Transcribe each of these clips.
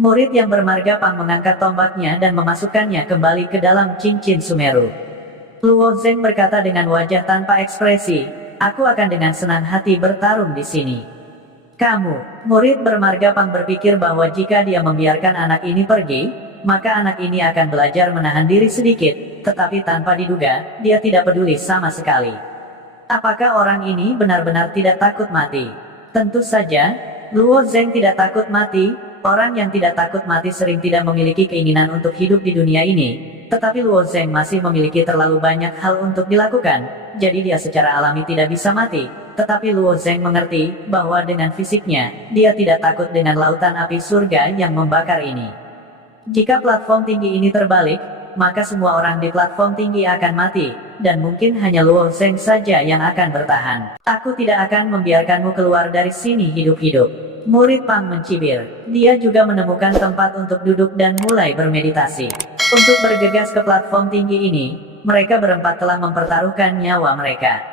Murid yang bermarga Pang mengangkat tombaknya dan memasukkannya kembali ke dalam cincin Sumeru. Luo Zeng berkata dengan wajah tanpa ekspresi, "Aku akan dengan senang hati bertarung di sini." Kamu, murid bermarga Pang berpikir bahwa jika dia membiarkan anak ini pergi, maka anak ini akan belajar menahan diri sedikit, tetapi tanpa diduga, dia tidak peduli sama sekali. Apakah orang ini benar-benar tidak takut mati? Tentu saja, Luo Zeng tidak takut mati. Orang yang tidak takut mati sering tidak memiliki keinginan untuk hidup di dunia ini. Tetapi Luo Zeng masih memiliki terlalu banyak hal untuk dilakukan, jadi dia secara alami tidak bisa mati. Tetapi Luo Zeng mengerti bahwa dengan fisiknya, dia tidak takut dengan lautan api surga yang membakar ini. Jika platform tinggi ini terbalik, maka semua orang di platform tinggi akan mati, dan mungkin hanya Luo Zeng saja yang akan bertahan. Aku tidak akan membiarkanmu keluar dari sini hidup-hidup. Murid Pang mencibir. Dia juga menemukan tempat untuk duduk dan mulai bermeditasi. Untuk bergegas ke platform tinggi ini, mereka berempat telah mempertaruhkan nyawa mereka.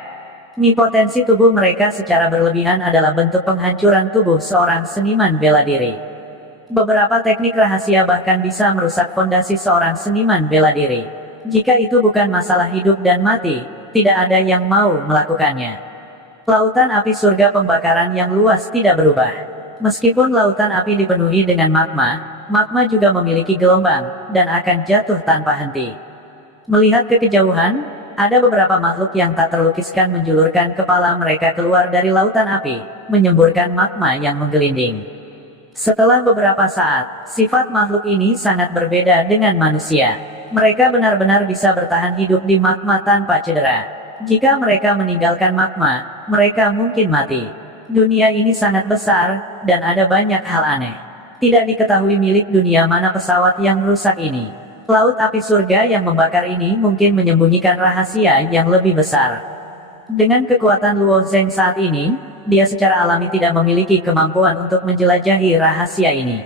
Potensi tubuh mereka secara berlebihan adalah bentuk penghancuran tubuh seorang seniman bela diri. Beberapa teknik rahasia bahkan bisa merusak fondasi seorang seniman bela diri. Jika itu bukan masalah hidup dan mati, tidak ada yang mau melakukannya. Lautan api surga pembakaran yang luas tidak berubah. Meskipun lautan api dipenuhi dengan magma, magma juga memiliki gelombang, dan akan jatuh tanpa henti. Melihat ke kejauhan, ada beberapa makhluk yang tak terlukiskan menjulurkan kepala mereka keluar dari lautan api, menyemburkan magma yang menggelinding. Setelah beberapa saat, sifat makhluk ini sangat berbeda dengan manusia. Mereka benar-benar bisa bertahan hidup di magma tanpa cedera. Jika mereka meninggalkan magma, mereka mungkin mati. Dunia ini sangat besar, dan ada banyak hal aneh. Tidak diketahui milik dunia mana pesawat yang rusak ini. Laut api surga yang membakar ini mungkin menyembunyikan rahasia yang lebih besar. Dengan kekuatan Luo Zeng saat ini, dia secara alami tidak memiliki kemampuan untuk menjelajahi rahasia ini.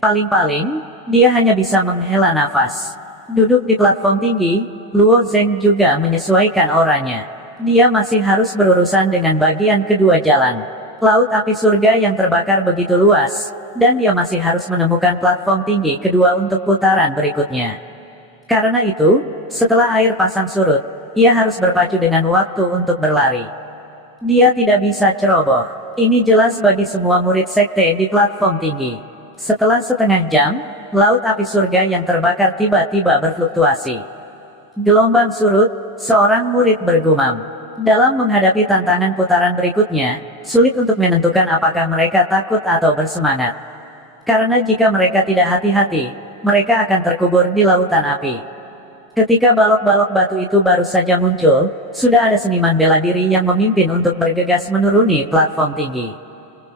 Paling-paling, dia hanya bisa menghela nafas. Duduk di platform tinggi, Luo Zeng juga menyesuaikan auranya. Dia masih harus berurusan dengan bagian kedua jalan. Laut api surga yang terbakar begitu luas, dan dia masih harus menemukan platform tinggi kedua untuk putaran berikutnya. Karena itu, setelah air pasang surut, ia harus berpacu dengan waktu untuk berlari. Dia tidak bisa ceroboh. Ini jelas bagi semua murid sekte di platform tinggi. Setelah setengah jam, laut api surga yang terbakar tiba-tiba berfluktuasi. Gelombang surut, seorang murid bergumam. Dalam menghadapi tantangan putaran berikutnya, sulit untuk menentukan apakah mereka takut atau bersemangat. Karena jika mereka tidak hati-hati, mereka akan terkubur di lautan api. Ketika balok-balok batu itu baru saja muncul, sudah ada seniman bela diri yang memimpin untuk bergegas menuruni platform tinggi.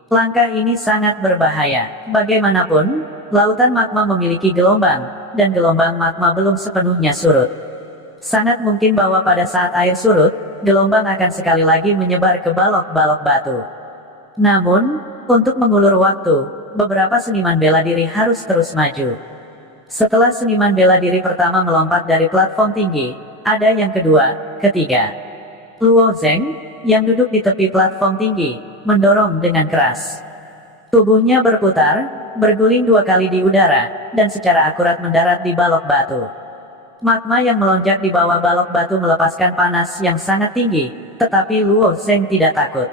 Langkah ini sangat berbahaya. Bagaimanapun, lautan magma memiliki gelombang, dan gelombang magma belum sepenuhnya surut. Sangat mungkin bahwa pada saat air surut, gelombang akan sekali lagi menyebar ke balok-balok batu. Namun, untuk mengulur waktu, beberapa seniman bela diri harus terus maju. Setelah seniman bela diri pertama melompat dari platform tinggi, ada yang kedua, ketiga. Luo Zeng, yang duduk di tepi platform tinggi, mendorong dengan keras. Tubuhnya berputar, berguling 2 kali di udara, dan secara akurat mendarat di balok batu. Magma yang melonjak di bawah balok batu melepaskan panas yang sangat tinggi, tetapi Luo Zeng tidak takut.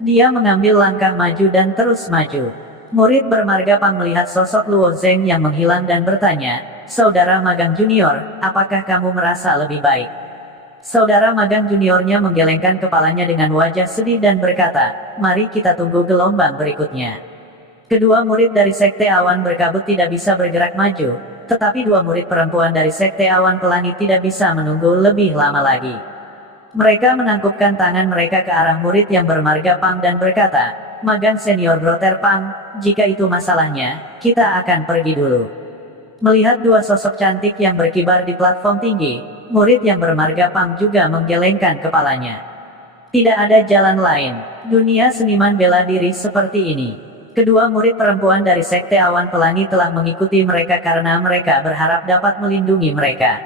Dia mengambil langkah maju dan terus maju. Murid bermarga Pang melihat sosok Luo Zeng yang menghilang dan bertanya, "Saudara magang junior, apakah kamu merasa lebih baik?" Saudara magang juniornya menggelengkan kepalanya dengan wajah sedih dan berkata, "Mari kita tunggu gelombang berikutnya." Kedua murid dari Sekte Awan Berkabut tidak bisa bergerak maju, tetapi 2 murid perempuan dari Sekte Awan Pelangi tidak bisa menunggu lebih lama lagi. Mereka menangkupkan tangan mereka ke arah murid yang bermarga Pang dan berkata, "Magang senior Brother Pang, jika itu masalahnya, kita akan pergi dulu." Melihat 2 sosok cantik yang berkibar di platform tinggi, murid yang bermarga Pang juga menggelengkan kepalanya. Tidak ada jalan lain, dunia seniman bela diri seperti ini. Kedua murid perempuan dari Sekte Awan Pelangi telah mengikuti mereka karena mereka berharap dapat melindungi mereka.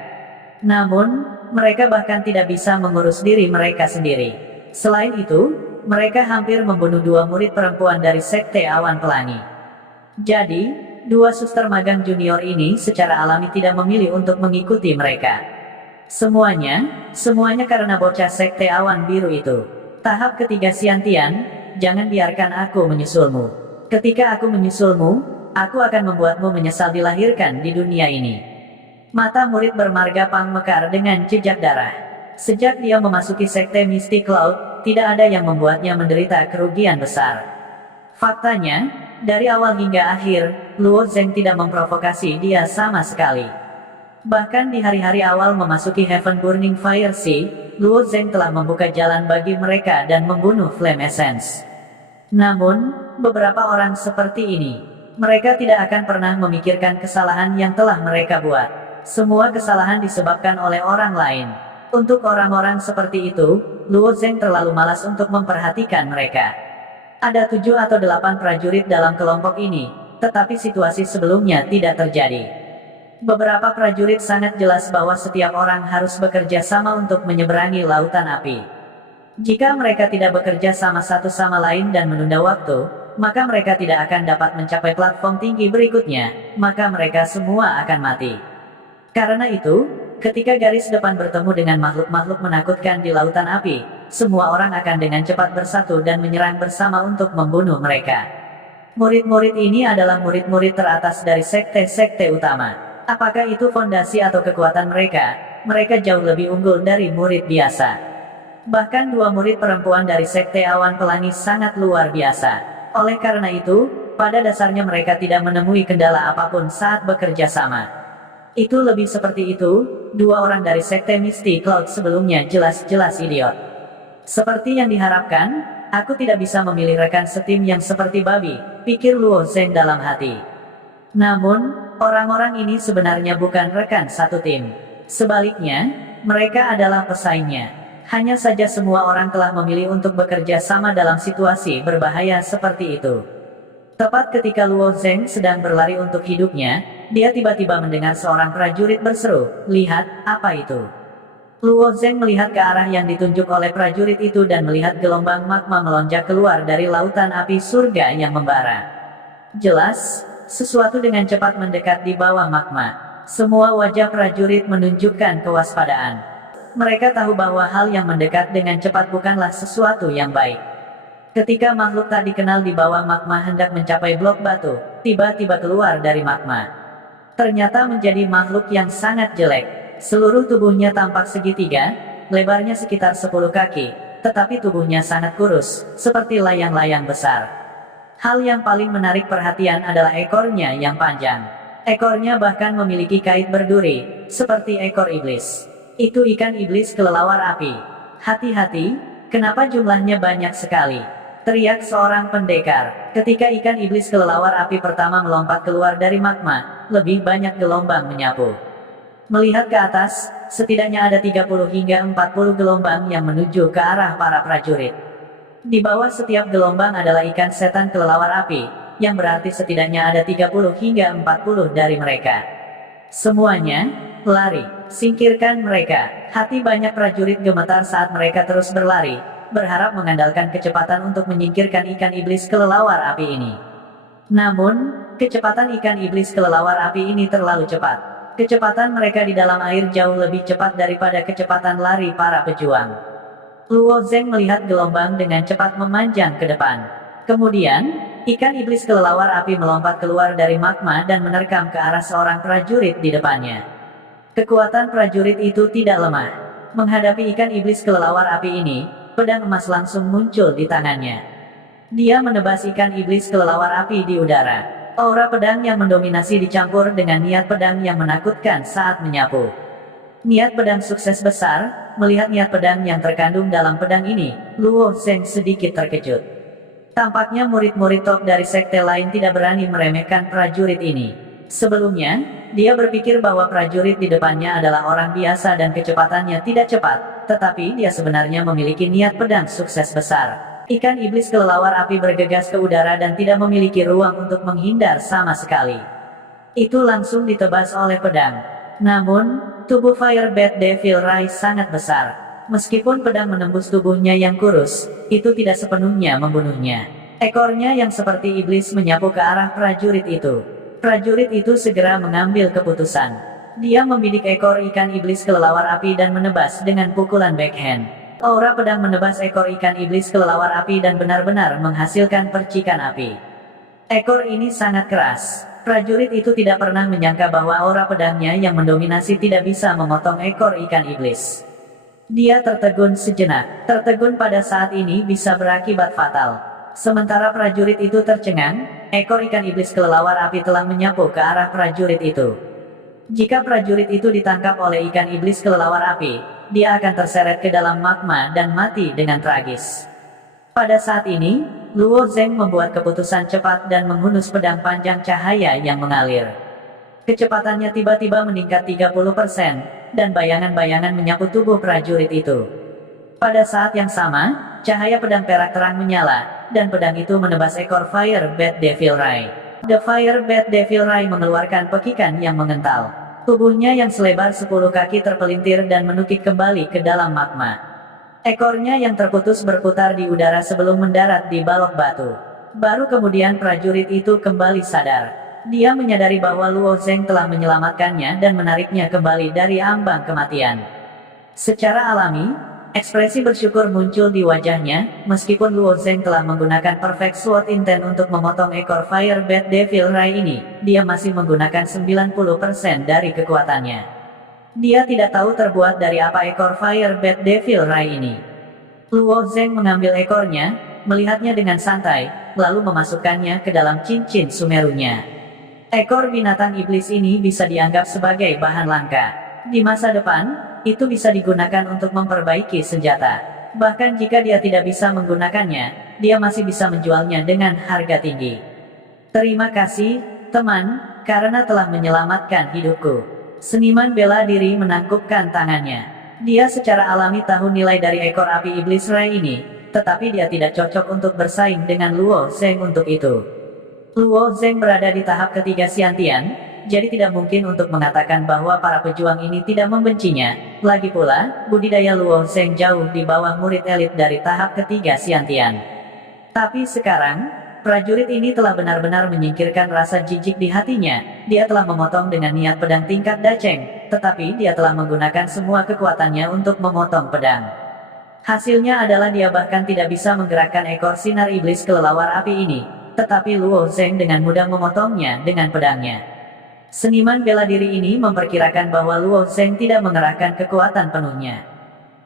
Namun, mereka bahkan tidak bisa mengurus diri mereka sendiri. Selain itu, mereka hampir membunuh 2 murid perempuan dari Sekte Awan Pelangi. Jadi, dua suster magang junior ini secara alami tidak memilih untuk mengikuti mereka. Semuanya karena bocah sekte awan biru itu. Tahap ketiga Xiantian, jangan biarkan aku menyusulmu. Ketika aku menyusulmu, aku akan membuatmu menyesal dilahirkan di dunia ini. Mata murid bermarga Pang mekar dengan jejak darah. Sejak dia memasuki sekte Mystic Cloud, tidak ada yang membuatnya menderita kerugian besar. Faktanya, dari awal hingga akhir, Luo Zeng tidak memprovokasi dia sama sekali. Bahkan di hari-hari awal memasuki Heaven Burning Fire Sea, Luo Zeng telah membuka jalan bagi mereka dan membunuh Flame Essence. Namun, beberapa orang seperti ini, mereka tidak akan pernah memikirkan kesalahan yang telah mereka buat. Semua kesalahan disebabkan oleh orang lain. Untuk orang-orang seperti itu, Luo Zeng terlalu malas untuk memperhatikan mereka. Ada 7 atau 8 prajurit dalam kelompok ini, tetapi situasi sebelumnya tidak terjadi. Beberapa prajurit sangat jelas bahwa setiap orang harus bekerja sama untuk menyeberangi lautan api. Jika mereka tidak bekerja sama satu sama lain dan menunda waktu, maka mereka tidak akan dapat mencapai platform tinggi berikutnya, maka mereka semua akan mati. Karena itu, ketika garis depan bertemu dengan makhluk-makhluk menakutkan di lautan api, semua orang akan dengan cepat bersatu dan menyerang bersama untuk membunuh mereka. Murid-murid ini adalah murid-murid teratas dari sekte-sekte utama. Apakah itu fondasi atau kekuatan mereka? Mereka jauh lebih unggul dari murid biasa. Bahkan 2 murid perempuan dari sekte awan pelangi sangat luar biasa. Oleh karena itu, pada dasarnya mereka tidak menemui kendala apapun saat bekerja sama. Itu lebih seperti itu, 2 orang dari sekte Mystic Cloud sebelumnya jelas-jelas idiot. Seperti yang diharapkan, aku tidak bisa memilih rekan setim yang seperti babi, pikir Luo Zeng dalam hati. Namun, orang-orang ini sebenarnya bukan rekan satu tim. Sebaliknya, mereka adalah pesaingnya. Hanya saja semua orang telah memilih untuk bekerja sama dalam situasi berbahaya seperti itu. Tepat ketika Luo Zeng sedang berlari untuk hidupnya, dia tiba-tiba mendengar seorang prajurit berseru, "Lihat, apa itu?" Luo Zeng melihat ke arah yang ditunjuk oleh prajurit itu dan melihat gelombang magma melonjak keluar dari lautan api surga yang membara. Jelas, sesuatu dengan cepat mendekat di bawah magma. Semua wajah prajurit menunjukkan kewaspadaan. Mereka tahu bahwa hal yang mendekat dengan cepat bukanlah sesuatu yang baik. Ketika makhluk tak dikenal di bawah magma hendak mencapai blok batu, tiba-tiba keluar dari magma. Ternyata menjadi makhluk yang sangat jelek. Seluruh tubuhnya tampak segitiga, lebarnya sekitar 10 kaki, tetapi tubuhnya sangat kurus, seperti layang-layang besar. Hal yang paling menarik perhatian adalah ekornya yang panjang. Ekornya bahkan memiliki kait berduri, seperti ekor iblis. Itu ikan iblis kelelawar api. Hati-hati, kenapa jumlahnya banyak sekali? Teriak seorang pendekar. Ketika ikan iblis kelelawar api pertama melompat keluar dari magma, lebih banyak gelombang menyapu. Melihat ke atas, setidaknya ada 30 hingga 40 gelombang yang menuju ke arah para prajurit. Di bawah setiap gelombang adalah ikan setan kelelawar api, yang berarti setidaknya ada 30 hingga 40 dari mereka. Semuanya, lari, singkirkan mereka. Hati banyak prajurit gemetar saat mereka terus berlari, berharap mengandalkan kecepatan untuk menyingkirkan ikan iblis kelelawar api ini. Namun, kecepatan ikan iblis kelelawar api ini terlalu cepat. Kecepatan mereka di dalam air jauh lebih cepat daripada kecepatan lari para pejuang. Luo Zeng melihat gelombang dengan cepat memanjang ke depan. Kemudian, ikan iblis kelelawar api melompat keluar dari magma dan menerkam ke arah seorang prajurit di depannya. Kekuatan prajurit itu tidak lemah. Menghadapi ikan iblis kelelawar api ini, pedang emas langsung muncul di tangannya. Dia menebas ikan iblis kelelawar api di udara. Aura pedang yang mendominasi dicampur dengan niat pedang yang menakutkan saat menyapu. Niat pedang sukses besar. Melihat niat pedang yang terkandung dalam pedang ini, Luo Zeng sedikit terkejut. Tampaknya murid-murid top dari sekte lain tidak berani meremehkan prajurit ini. Sebelumnya, dia berpikir bahwa prajurit di depannya adalah orang biasa dan kecepatannya tidak cepat, tetapi dia sebenarnya memiliki niat pedang sukses besar. Ikan iblis kelelawar api bergegas ke udara dan tidak memiliki ruang untuk menghindar sama sekali. Itu langsung ditebas oleh pedang. Namun, tubuh Fire Bat Devil Rai sangat besar. Meskipun pedang menembus tubuhnya yang kurus, itu tidak sepenuhnya membunuhnya. Ekornya yang seperti iblis menyapu ke arah prajurit itu. Prajurit itu segera mengambil keputusan. Dia membidik ekor ikan iblis kelelawar api dan menebas dengan pukulan backhand. Aura pedang menebas ekor ikan iblis kelelawar api dan benar-benar menghasilkan percikan api. Ekor ini sangat keras. Prajurit itu tidak pernah menyangka bahwa aura pedangnya yang mendominasi tidak bisa memotong ekor ikan iblis. Dia tertegun sejenak. Tertegun pada saat ini bisa berakibat fatal. Sementara prajurit itu tercengang, ekor ikan iblis kelelawar api telah menyapu ke arah prajurit itu. Jika prajurit itu ditangkap oleh ikan iblis kelelawar api, dia akan terseret ke dalam magma dan mati dengan tragis. Pada saat ini, Luo Zeng membuat keputusan cepat dan menghunus pedang panjang cahaya yang mengalir. Kecepatannya tiba-tiba meningkat 30%, dan bayangan-bayangan menyapu tubuh prajurit itu. Pada saat yang sama, cahaya pedang perak terang menyala, dan pedang itu menebas ekor Fire Bat Devil Ray. The Fire Bat Devil Ray mengeluarkan pekikan yang mengental. Tubuhnya yang selebar 10 kaki terpelintir dan menukik kembali ke dalam magma. Ekornya yang terputus berputar di udara sebelum mendarat di balok batu. Baru kemudian prajurit itu kembali sadar. Dia menyadari bahwa Luo Zeng telah menyelamatkannya dan menariknya kembali dari ambang kematian. Secara alami, ekspresi bersyukur muncul di wajahnya, meskipun Luo Zeng telah menggunakan Perfect Sword Intent untuk memotong ekor Fire Bat Devil Ray ini, dia masih menggunakan 90% dari kekuatannya. Dia tidak tahu terbuat dari apa ekor Fire Bat Devil Ray ini. Luo Zeng mengambil ekornya, melihatnya dengan santai, lalu memasukkannya ke dalam cincin sumerunya. Ekor binatang iblis ini bisa dianggap sebagai bahan langka. Di masa depan, itu bisa digunakan untuk memperbaiki senjata. Bahkan jika dia tidak bisa menggunakannya, dia masih bisa menjualnya dengan harga tinggi. Terima kasih, teman, karena telah menyelamatkan hidupku. Seniman bela diri menangkupkan tangannya. Dia secara alami tahu nilai dari ekor api iblis Ray ini, tetapi dia tidak cocok untuk bersaing dengan Luo Zeng untuk itu. Luo Zeng berada di tahap ketiga Xiantian, jadi tidak mungkin untuk mengatakan bahwa para pejuang ini tidak membencinya. Lagi pula, budidaya Luo Zeng jauh di bawah murid elit dari tahap ketiga Xiantian. Tapi sekarang, prajurit ini telah benar-benar menyingkirkan rasa jijik di hatinya. Dia telah memotong dengan niat pedang tingkat daceng, tetapi dia telah menggunakan semua kekuatannya untuk memotong pedang. Hasilnya adalah dia bahkan tidak bisa menggerakkan ekor sinar iblis kelelawar api ini, tetapi Luo Zeng dengan mudah memotongnya dengan pedangnya. Seniman bela diri ini memperkirakan bahwa Luo Zeng tidak mengerahkan kekuatan penuhnya.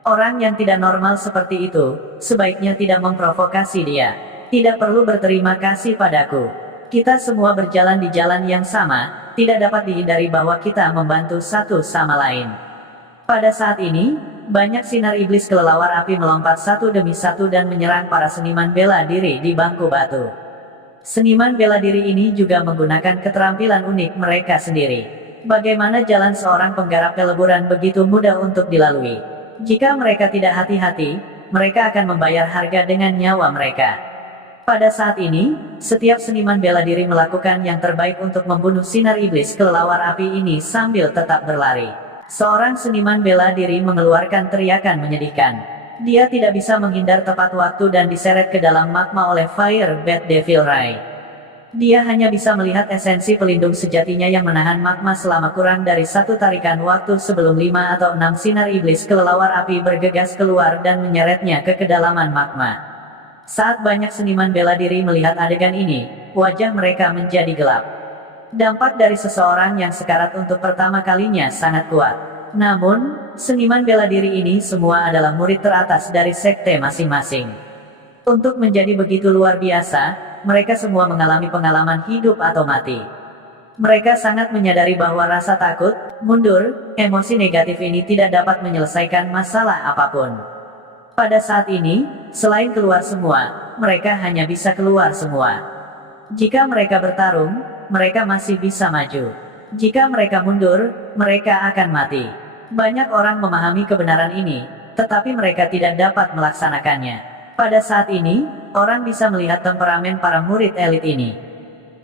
Orang yang tidak normal seperti itu, sebaiknya tidak memprovokasi dia. Tidak perlu berterima kasih padaku. Kita semua berjalan di jalan yang sama, tidak dapat dihindari bahwa kita membantu satu sama lain. Pada saat ini, banyak sinar iblis kelelawar api melompat satu demi satu dan menyerang para seniman bela diri di bangku batu. Seniman bela diri ini juga menggunakan keterampilan unik mereka sendiri. Bagaimana jalan seorang penggarap peleburan begitu mudah untuk dilalui? Jika mereka tidak hati-hati, mereka akan membayar harga dengan nyawa mereka. Pada saat ini, setiap seniman bela diri melakukan yang terbaik untuk membunuh sinar iblis kelelawar api ini sambil tetap berlari. Seorang seniman bela diri mengeluarkan teriakan menyedihkan. Dia tidak bisa menghindar tepat waktu dan diseret ke dalam magma oleh Fire Bat Devil Ray. Dia hanya bisa melihat esensi pelindung sejatinya yang menahan magma selama kurang dari satu tarikan waktu sebelum 5 atau 6 sinar iblis kelelawar api bergegas keluar dan menyeretnya ke kedalaman magma. Saat banyak seniman bela diri melihat adegan ini, wajah mereka menjadi gelap. Dampak dari seseorang yang sekarat untuk pertama kalinya sangat kuat. Namun, seniman bela diri ini semua adalah murid teratas dari sekte masing-masing. Untuk menjadi begitu luar biasa, mereka semua mengalami pengalaman hidup atau mati. Mereka sangat menyadari bahwa rasa takut, mundur, emosi negatif ini tidak dapat menyelesaikan masalah apapun. Pada saat ini, selain keluar semua, mereka hanya bisa keluar semua. Jika mereka bertarung, mereka masih bisa maju. Jika mereka mundur, mereka akan mati. Banyak orang memahami kebenaran ini, tetapi mereka tidak dapat melaksanakannya. Pada saat ini, orang bisa melihat temperamen para murid elit ini.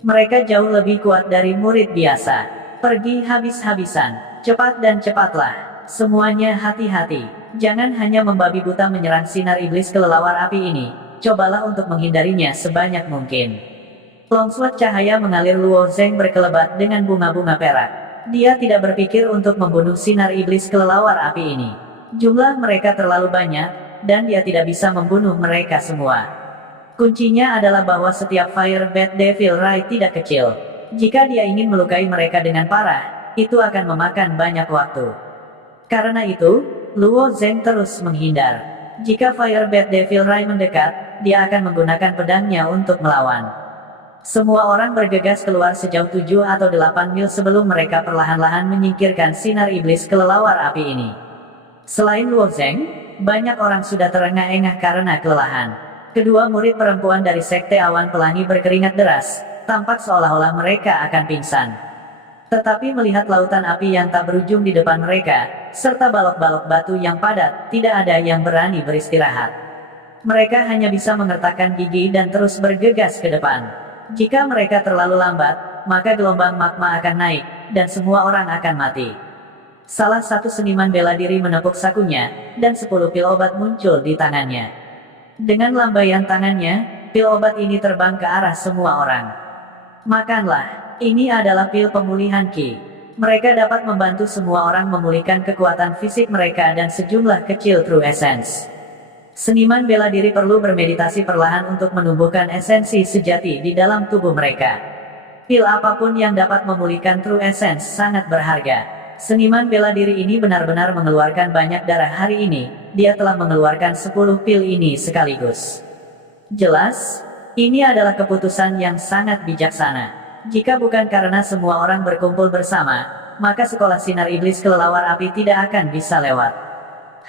Mereka jauh lebih kuat dari murid biasa. Pergi habis-habisan, cepat dan cepatlah. Semuanya hati-hati. Jangan hanya membabi buta menyerang sinar iblis kelelawar api ini. Cobalah untuk menghindarinya sebanyak mungkin. Longsword cahaya mengalir. Luo Zeng berkelebat dengan bunga-bunga perak. Dia tidak berpikir untuk membunuh sinar iblis kelelawar api ini. Jumlah mereka terlalu banyak, dan dia tidak bisa membunuh mereka semua. Kuncinya adalah bahwa setiap Fire Bat Devil Ray tidak kecil. Jika dia ingin melukai mereka dengan parah, itu akan memakan banyak waktu. Karena itu, Luo Zeng terus menghindar. Jika Fire Bat Devil Ray mendekat, dia akan menggunakan pedangnya untuk melawan. Semua orang bergegas keluar sejauh 7 atau 8 mil sebelum mereka perlahan-lahan menyingkirkan sinar iblis kelelawar api ini. Selain Luo Zeng, banyak orang sudah terengah-engah karena kelelahan. Kedua murid perempuan dari Sekte Awan Pelangi berkeringat deras, tampak seolah-olah mereka akan pingsan. Tetapi melihat lautan api yang tak berujung di depan mereka, serta balok-balok batu yang padat, tidak ada yang berani beristirahat. Mereka hanya bisa mengertakkan gigi dan terus bergegas ke depan. Jika mereka terlalu lambat, maka gelombang magma akan naik, dan semua orang akan mati. Salah satu seniman bela diri menepuk sakunya, dan 10 pil obat muncul di tangannya. Dengan lambaian tangannya, pil obat ini terbang ke arah semua orang. Makanlah, ini adalah pil pemulihan Ki. Mereka dapat membantu semua orang memulihkan kekuatan fisik mereka dan sejumlah kecil True Essence. Seniman bela diri perlu bermeditasi perlahan untuk menumbuhkan esensi sejati di dalam tubuh mereka. Pil apapun yang dapat memulihkan True Essence sangat berharga. Seniman bela diri ini benar-benar mengeluarkan banyak darah hari ini. Dia telah mengeluarkan 10 pil ini sekaligus. Jelas, ini adalah keputusan yang sangat bijaksana. Jika bukan karena semua orang berkumpul bersama, maka sekolah sinar iblis kelelawar api tidak akan bisa lewat.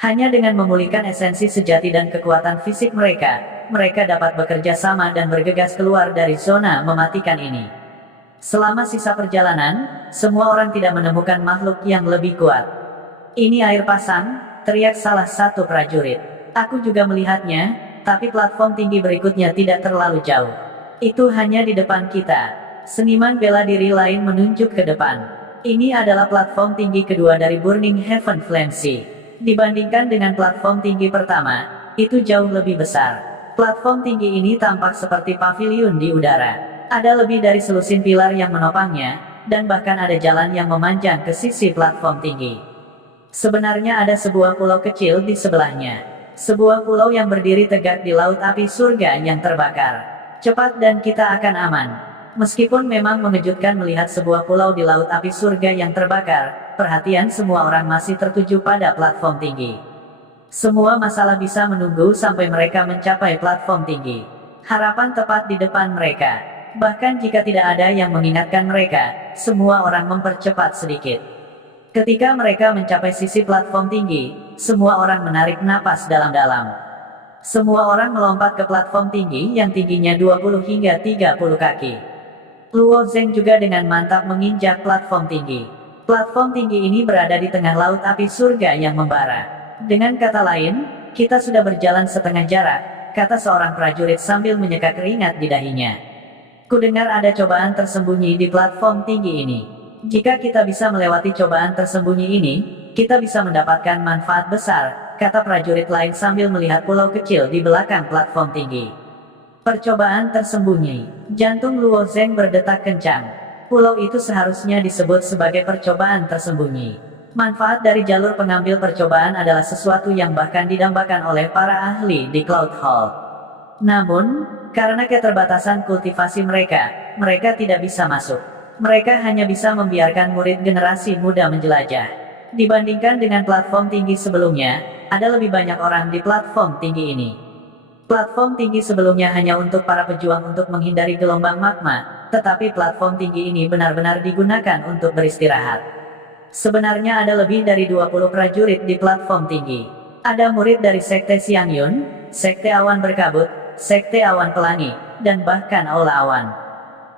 Hanya dengan memulihkan esensi sejati dan kekuatan fisik mereka, mereka dapat bekerja sama dan bergegas keluar dari zona mematikan ini. Selama sisa perjalanan, semua orang tidak menemukan makhluk yang lebih kuat. Ini air pasang, teriak salah satu prajurit. Aku juga melihatnya, tapi platform tinggi berikutnya tidak terlalu jauh. Itu hanya di depan kita. Seniman bela diri lain menunjuk ke depan. Ini adalah platform tinggi kedua dari Burning Heaven Flame Sea. Dibandingkan dengan platform tinggi pertama, itu jauh lebih besar. Platform tinggi ini tampak seperti paviliun di udara. Ada lebih dari selusin pilar yang menopangnya, dan bahkan ada jalan yang memanjang ke sisi platform tinggi. Sebenarnya ada sebuah pulau kecil di sebelahnya. Sebuah pulau yang berdiri tegak di laut api surga yang terbakar. Cepat dan kita akan aman. Meskipun memang mengejutkan melihat sebuah pulau di laut api surga yang terbakar, perhatian semua orang masih tertuju pada platform tinggi. Semua masalah bisa menunggu sampai mereka mencapai platform tinggi. Harapan tepat di depan mereka. Bahkan jika tidak ada yang mengingatkan mereka, semua orang mempercepat sedikit. Ketika mereka mencapai sisi platform tinggi, semua orang menarik napas dalam-dalam. Semua orang melompat ke platform tinggi yang tingginya 20 hingga 30 kaki. Luo Zeng juga dengan mantap menginjak platform tinggi. Platform tinggi ini berada di tengah laut api surga yang membara. Dengan kata lain, kita sudah berjalan setengah jarak, kata seorang prajurit sambil menyeka keringat di dahinya. Kudengar ada cobaan tersembunyi di platform tinggi ini. Jika kita bisa melewati cobaan tersembunyi ini, kita bisa mendapatkan manfaat besar, kata prajurit lain sambil melihat pulau kecil di belakang platform tinggi. Percobaan tersembunyi. Jantung Luo Zeng berdetak kencang. Pulau itu seharusnya disebut sebagai percobaan tersembunyi. Manfaat dari jalur pengambil percobaan adalah sesuatu yang bahkan didambakan oleh para ahli di Cloud Hall. Namun, karena keterbatasan kultivasi mereka, mereka tidak bisa masuk. Mereka hanya bisa membiarkan murid generasi muda menjelajah. Dibandingkan dengan platform tinggi sebelumnya, ada lebih banyak orang di platform tinggi ini. Platform tinggi sebelumnya hanya untuk para pejuang untuk menghindari gelombang magma, tetapi platform tinggi ini benar-benar digunakan untuk beristirahat. Sebenarnya ada lebih dari 20 prajurit di platform tinggi. Ada murid dari Sekte Xiangyun, Sekte Awan Berkabut, Sekte Awan Pelangi, dan bahkan Aula Awan.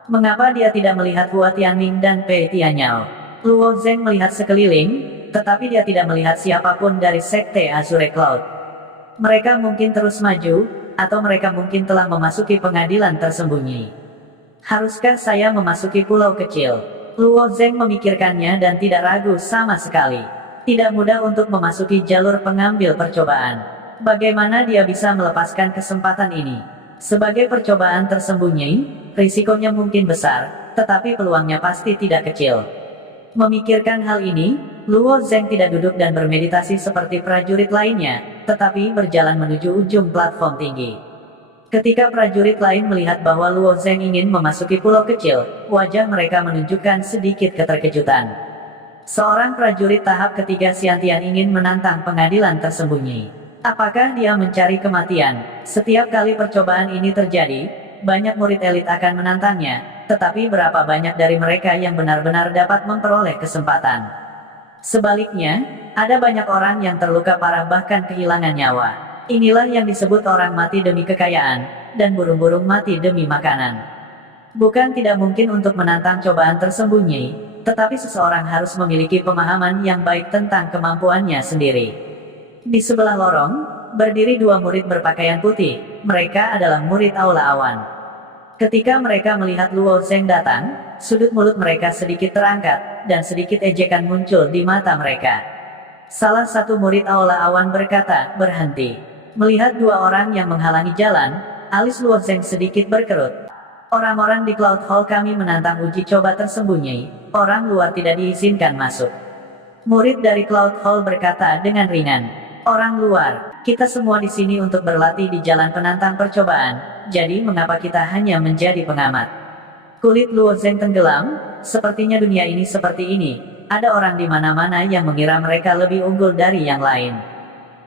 Mengapa dia tidak melihat Hua Tianming dan Pei Tianyao? Luo Zeng melihat sekeliling, tetapi dia tidak melihat siapapun dari Sekte Azure Cloud. Mereka mungkin terus maju, atau mereka mungkin telah memasuki pengadilan tersembunyi. Haruskah saya memasuki pulau kecil? Luo Zeng memikirkannya dan tidak ragu sama sekali. Tidak mudah untuk memasuki jalur pengambil percobaan. Bagaimana dia bisa melepaskan kesempatan ini? Sebagai percobaan tersembunyi, risikonya mungkin besar, tetapi peluangnya pasti tidak kecil. Memikirkan hal ini, Luo Zeng tidak duduk dan bermeditasi seperti prajurit lainnya, tetapi berjalan menuju ujung platform tinggi. Ketika prajurit lain melihat bahwa Luo Zeng ingin memasuki pulau kecil, wajah mereka menunjukkan sedikit keterkejutan. Seorang prajurit tahap ketiga Xiantian ingin menantang pengadilan tersembunyi. Apakah dia mencari kematian? Setiap kali percobaan ini terjadi, banyak murid elit akan menantangnya, tetapi berapa banyak dari mereka yang benar-benar dapat memperoleh kesempatan? Sebaliknya, ada banyak orang yang terluka parah bahkan kehilangan nyawa. Inilah yang disebut orang mati demi kekayaan, dan burung-burung mati demi makanan. Bukan tidak mungkin untuk menantang cobaan tersembunyi, tetapi seseorang harus memiliki pemahaman yang baik tentang kemampuannya sendiri. Di sebelah lorong, berdiri dua murid berpakaian putih, mereka adalah murid Aula Awan. Ketika mereka melihat Luo Zeng datang, sudut mulut mereka sedikit terangkat, dan sedikit ejekan muncul di mata mereka. Salah satu murid Aula Awan berkata, "Berhenti." Melihat dua orang yang menghalangi jalan, alis Luo Zeng sedikit berkerut. "Orang-orang di Cloud Hall kami menantang uji coba tersembunyi, orang luar tidak diizinkan masuk." Murid dari Cloud Hall berkata dengan ringan, "Orang luar, kita semua di sini untuk berlatih di jalan penantang percobaan, jadi mengapa kita hanya menjadi pengamat?" Kulit Luo Zeng tenggelam, sepertinya dunia ini seperti ini, ada orang di mana-mana yang mengira mereka lebih unggul dari yang lain.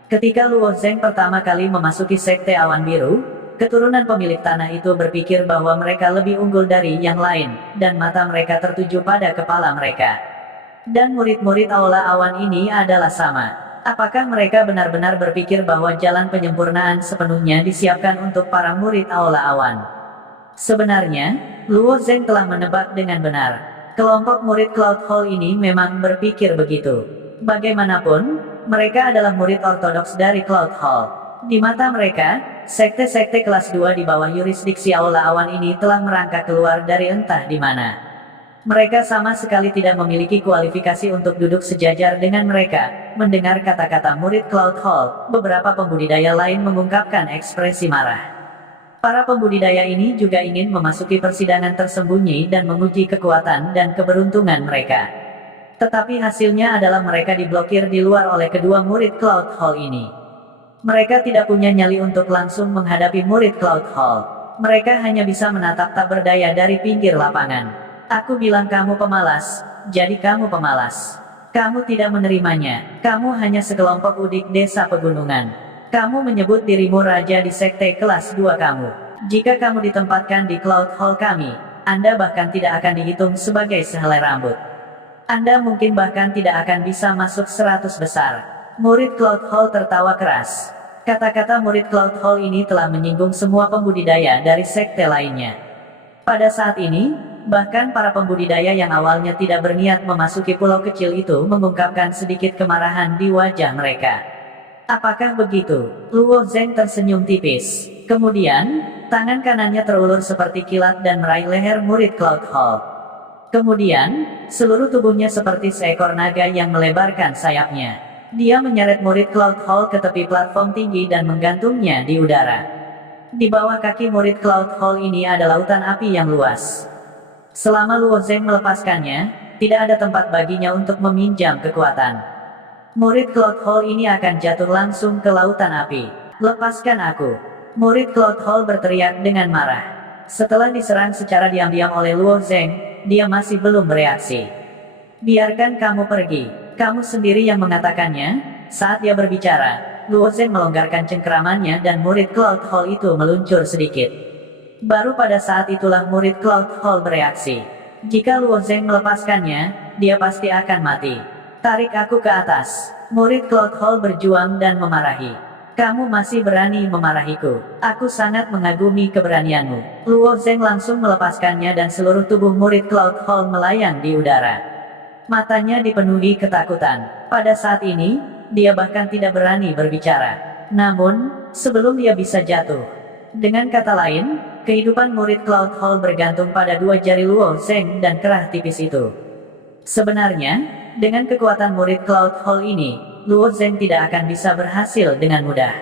Ketika Luo Zeng pertama kali memasuki Sekte Awan Biru, keturunan pemilik tanah itu berpikir bahwa mereka lebih unggul dari yang lain, dan mata mereka tertuju pada kepala mereka. Dan murid-murid Aula Awan ini adalah sama. Apakah mereka benar-benar berpikir bahwa jalan penyempurnaan sepenuhnya disiapkan untuk para murid Aula Awan? Sebenarnya, Luo Zeng telah menebak dengan benar. Kelompok murid Cloud Hall ini memang berpikir begitu. Bagaimanapun, mereka adalah murid ortodoks dari Cloud Hall. Di mata mereka, sekte-sekte kelas 2 di bawah yurisdiksi Aula Awan ini telah merangkak keluar dari entah di mana. Mereka sama sekali tidak memiliki kualifikasi untuk duduk sejajar dengan mereka. Mendengar kata-kata murid Cloud Hall, beberapa pembudidaya lain mengungkapkan ekspresi marah. Para pembudidaya ini juga ingin memasuki persidangan tersembunyi dan menguji kekuatan dan keberuntungan mereka. Tetapi hasilnya adalah mereka diblokir di luar oleh kedua murid Cloud Hall ini. Mereka tidak punya nyali untuk langsung menghadapi murid Cloud Hall. Mereka hanya bisa menatap tak berdaya dari pinggir lapangan. "Aku bilang kamu pemalas, jadi kamu pemalas. Kamu tidak menerimanya, kamu hanya sekelompok udik desa pegunungan. Kamu menyebut dirimu raja di sekte kelas 2 kamu. Jika kamu ditempatkan di Cloud Hall kami, Anda bahkan tidak akan dihitung sebagai sehelai rambut. Anda mungkin bahkan tidak akan bisa masuk 100 besar." Murid Cloud Hall tertawa keras. Kata-kata murid Cloud Hall ini telah menyinggung semua pembudidaya dari sekte lainnya. Pada saat ini, bahkan para pembudidaya yang awalnya tidak berniat memasuki pulau kecil itu mengungkapkan sedikit kemarahan di wajah mereka. "Apakah begitu?" Luo Zeng tersenyum tipis. Kemudian, tangan kanannya terulur seperti kilat dan meraih leher murid Cloud Hall. Kemudian, seluruh tubuhnya seperti seekor naga yang melebarkan sayapnya. Dia menyeret murid Cloud Hall ke tepi platform tinggi dan menggantungnya di udara. Di bawah kaki murid Cloud Hall ini ada lautan api yang luas. Selama Luo Zeng melepaskannya, tidak ada tempat baginya untuk meminjam kekuatan. Murid Cloud Hall ini akan jatuh langsung ke lautan api. "Lepaskan aku!" Murid Cloud Hall berteriak dengan marah. Setelah diserang secara diam-diam oleh Luo Zeng, dia masih belum bereaksi. "Biarkan kamu pergi. Kamu sendiri yang mengatakannya." Saat dia berbicara, Luo Zeng melonggarkan cengkeramannya dan murid Cloud Hall itu meluncur sedikit. Baru pada saat itulah murid Cloud Hall bereaksi. Jika Luo Zeng melepaskannya, dia pasti akan mati. "Tarik aku ke atas." Murid Cloud Hall berjuang dan memarahi. "Kamu masih berani memarahiku. Aku sangat mengagumi keberanianmu." Luo Zeng langsung melepaskannya dan seluruh tubuh murid Cloud Hall melayang di udara. Matanya dipenuhi ketakutan. Pada saat ini, dia bahkan tidak berani berbicara. Namun, sebelum dia bisa jatuh. Dengan kata lain, kehidupan murid Cloud Hall bergantung pada dua jari Luo Zeng dan kerah tipis itu. Sebenarnya, dengan kekuatan murid Cloud Hall ini, Luo Zeng tidak akan bisa berhasil dengan mudah.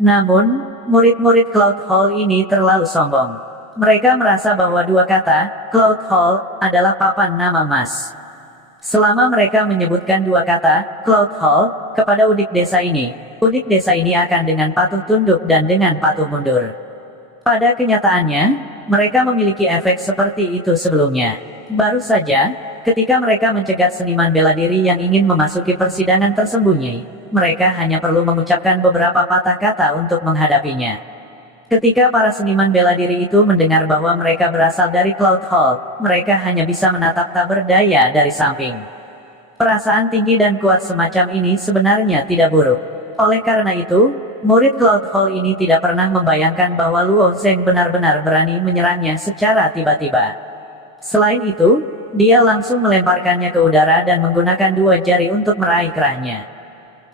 Namun, murid-murid Cloud Hall ini terlalu sombong. Mereka merasa bahwa dua kata, Cloud Hall, adalah papan nama emas. Selama mereka menyebutkan dua kata, Cloud Hall, kepada udik desa ini akan dengan patuh tunduk dan dengan patuh mundur. Pada kenyataannya, mereka memiliki efek seperti itu sebelumnya. Baru saja, ketika mereka mencegat seniman bela diri yang ingin memasuki persidangan tersembunyi, mereka hanya perlu mengucapkan beberapa patah kata untuk menghadapinya. Ketika para seniman bela diri itu mendengar bahwa mereka berasal dari Cloud Hall, mereka hanya bisa menatap tak berdaya dari samping. Perasaan tinggi dan kuat semacam ini sebenarnya tidak buruk. Oleh karena itu, murid Cloud Hall ini tidak pernah membayangkan bahwa Luo Zheng benar-benar berani menyerangnya secara tiba-tiba. Selain itu, dia langsung melemparkannya ke udara dan menggunakan dua jari untuk meraih kerahnya.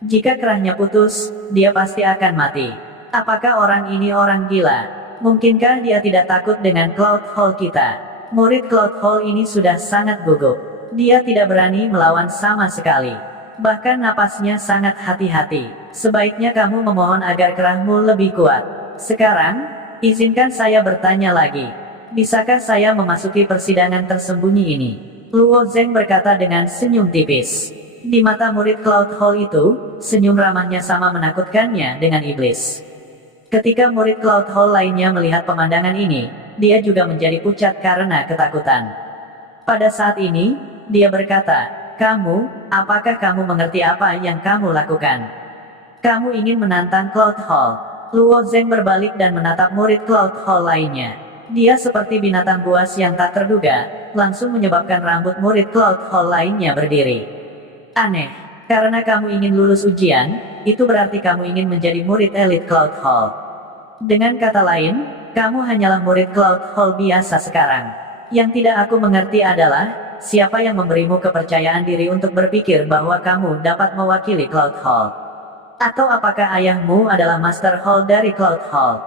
Jika kerahnya putus, dia pasti akan mati. Apakah orang ini orang gila? Mungkinkah dia tidak takut dengan Cloud Hall kita? Murid Cloud Hall ini sudah sangat gugup. Dia tidak berani melawan sama sekali. Bahkan napasnya sangat hati-hati. Sebaiknya kamu memohon agar kerahmu lebih kuat. Sekarang, izinkan saya bertanya lagi. Bisakah saya memasuki persidangan tersembunyi ini? Luo Zheng berkata dengan senyum tipis. Di mata murid Cloud Hall itu, senyum ramahnya sama menakutkannya dengan iblis. Ketika murid Cloud Hall lainnya melihat pemandangan ini, dia juga menjadi pucat karena ketakutan. Pada saat ini, dia berkata, apakah kamu mengerti apa yang kamu lakukan? Kamu ingin menantang Cloud Hall? Luo Zheng berbalik dan menatap murid Cloud Hall lainnya. Dia seperti binatang buas yang tak terduga, langsung menyebabkan rambut murid Cloud Hall lainnya berdiri. Aneh, karena kamu ingin lulus ujian, itu berarti kamu ingin menjadi murid elit Cloud Hall. Dengan kata lain, kamu hanyalah murid Cloud Hall biasa sekarang. Yang tidak aku mengerti adalah, siapa yang memberimu kepercayaan diri untuk berpikir bahwa kamu dapat mewakili Cloud Hall? Atau apakah ayahmu adalah Master Hall dari Cloud Hall?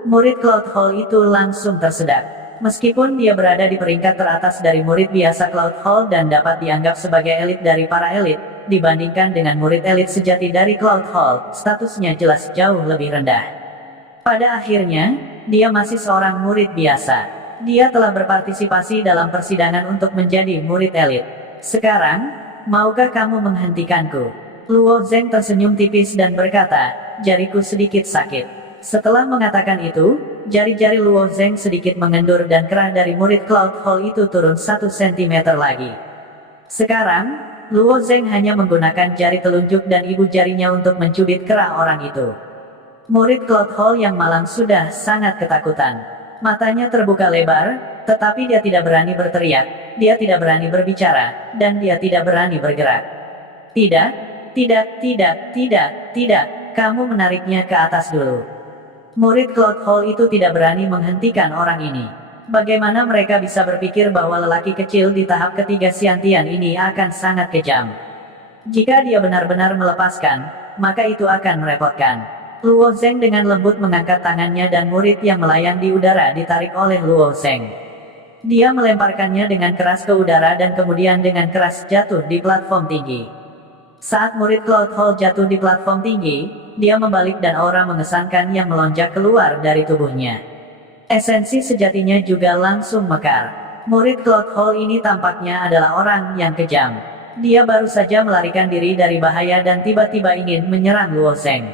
Murid Cloud Hall itu langsung tersedak. Meskipun dia berada di peringkat teratas dari murid biasa Cloud Hall dan dapat dianggap sebagai elit dari para elit, dibandingkan dengan murid elit sejati dari Cloud Hall, statusnya jelas jauh lebih rendah. Pada akhirnya, dia masih seorang murid biasa. Dia telah berpartisipasi dalam persidangan untuk menjadi murid elit. Sekarang, maukah kamu menghentikanku? Luo Zheng tersenyum tipis dan berkata, jariku sedikit sakit. Setelah mengatakan itu, jari-jari Luo Zheng sedikit mengendur dan kerah dari murid Cloud Hall itu turun 1 cm lagi. Sekarang, Luo Zheng hanya menggunakan jari telunjuk dan ibu jarinya untuk mencubit kerah orang itu. Murid Cloud Hall yang malang sudah sangat ketakutan. Matanya terbuka lebar, tetapi dia tidak berani berteriak, dia tidak berani berbicara, dan dia tidak berani bergerak. Tidak, kamu menariknya ke atas dulu. Murid Cloud Hall itu tidak berani menghentikan orang ini. Bagaimana mereka bisa berpikir bahwa lelaki kecil di tahap ketiga Xiantian ini akan sangat kejam? Jika dia benar-benar melepaskan, maka itu akan merepotkan. Luo Zheng dengan lembut mengangkat tangannya dan murid yang melayang di udara ditarik oleh Luo Zheng. Dia melemparkannya dengan keras ke udara dan kemudian dengan keras jatuh di platform tinggi. Saat murid Cloud Hall jatuh di platform tinggi, dia membalik dan aura mengesankan yang melonjak keluar dari tubuhnya. Esensi sejatinya juga langsung mekar. Murid Cloud Hall ini tampaknya adalah orang yang kejam. Dia baru saja melarikan diri dari bahaya dan tiba-tiba ingin menyerang Luo Zheng.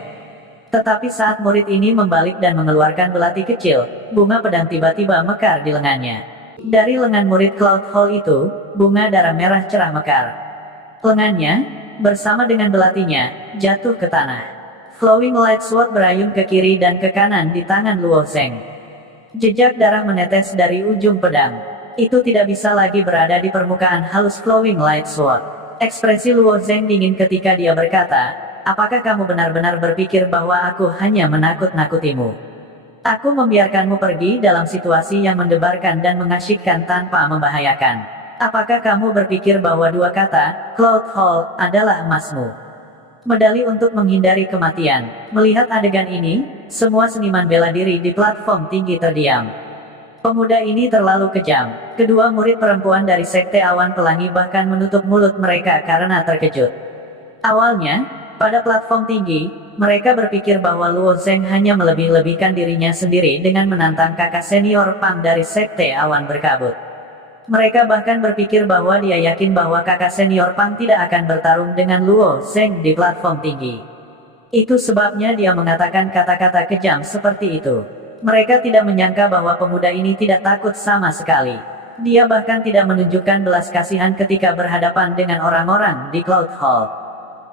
Tetapi saat murid ini membalik dan mengeluarkan belati kecil, bunga pedang tiba-tiba mekar di lengannya. Dari lengan murid Cloud Hall itu, bunga darah merah cerah mekar. Lengannya, bersama dengan belatinya, jatuh ke tanah. Flowing Light Sword berayun ke kiri dan ke kanan di tangan Luo Zheng. Jejak darah menetes dari ujung pedang. Itu tidak bisa lagi berada di permukaan halus Flowing Light Sword. Ekspresi Luo Zheng dingin ketika dia berkata, apakah kamu benar-benar berpikir bahwa aku hanya menakut-nakutimu? Aku membiarkanmu pergi dalam situasi yang mendebarkan dan mengasyikkan tanpa membahayakan. Apakah kamu berpikir bahwa dua kata, Cloud Hall, adalah emasmu? Medali untuk menghindari kematian. Melihat adegan ini, semua seniman bela diri di platform tinggi terdiam. Pemuda ini terlalu kejam. Kedua murid perempuan dari Sekte Awan Pelangi bahkan menutup mulut mereka karena terkejut. Awalnya, pada platform tinggi, mereka berpikir bahwa Luo Zeng hanya melebih-lebihkan dirinya sendiri dengan menantang kakak senior Pang dari Sekte Awan Berkabut. Mereka bahkan berpikir bahwa dia yakin bahwa kakak senior Pang tidak akan bertarung dengan Luo Zeng di platform tinggi. Itu sebabnya dia mengatakan kata-kata kejam seperti itu. Mereka tidak menyangka bahwa pemuda ini tidak takut sama sekali. Dia bahkan tidak menunjukkan belas kasihan ketika berhadapan dengan orang-orang di Cloud Hall.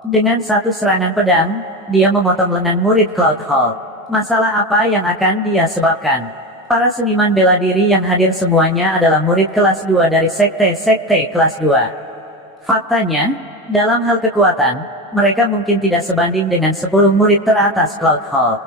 Dengan satu serangan pedang, dia memotong lengan murid Cloud Hall. Masalah apa yang akan dia sebabkan? Para seniman bela diri yang hadir semuanya adalah murid kelas 2 dari sekte-sekte kelas 2. Faktanya, dalam hal kekuatan, mereka mungkin tidak sebanding dengan 10 murid teratas Cloud Hall.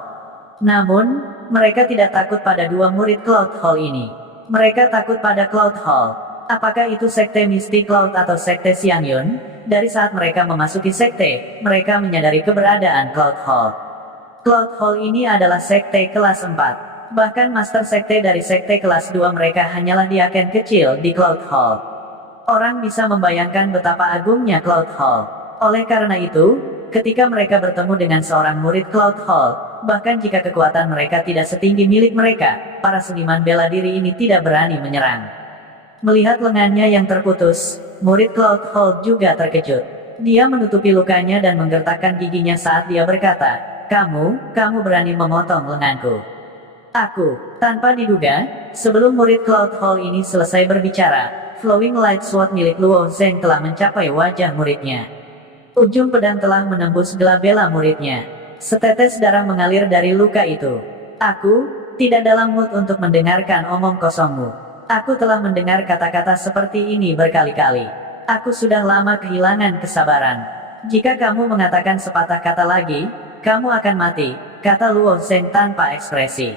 Namun, mereka tidak takut pada 2 murid Cloud Hall ini. Mereka takut pada Cloud Hall. Apakah itu sekte Misty Cloud atau sekte Xiangyun? Dari saat mereka memasuki sekte, mereka menyadari keberadaan Cloud Hall. Cloud Hall ini adalah sekte kelas 4. Bahkan master sekte dari sekte kelas 2 mereka hanyalah diaken kecil di Cloud Hall. Orang bisa membayangkan betapa agungnya Cloud Hall. Oleh karena itu, ketika mereka bertemu dengan seorang murid Cloud Hall, bahkan jika kekuatan mereka tidak setinggi milik mereka, para seniman bela diri ini tidak berani menyerang. Melihat lengannya yang terputus, murid Cloud Hall juga terkejut. Dia menutupi lukanya dan menggertakkan giginya saat dia berkata, kamu berani memotong lenganku. Tanpa diduga, sebelum murid Cloud Hall ini selesai berbicara, Flowing Light Sword milik Luo Zeng telah mencapai wajah muridnya. Ujung pedang telah menembus gelabela muridnya. Setetes darah mengalir dari luka itu. Aku tidak dalam mood untuk mendengarkan omong kosongmu. Aku telah mendengar kata-kata seperti ini berkali-kali. Aku sudah lama kehilangan kesabaran. Jika kamu mengatakan sepatah kata lagi, kamu akan mati, kata Luo Zeng tanpa ekspresi.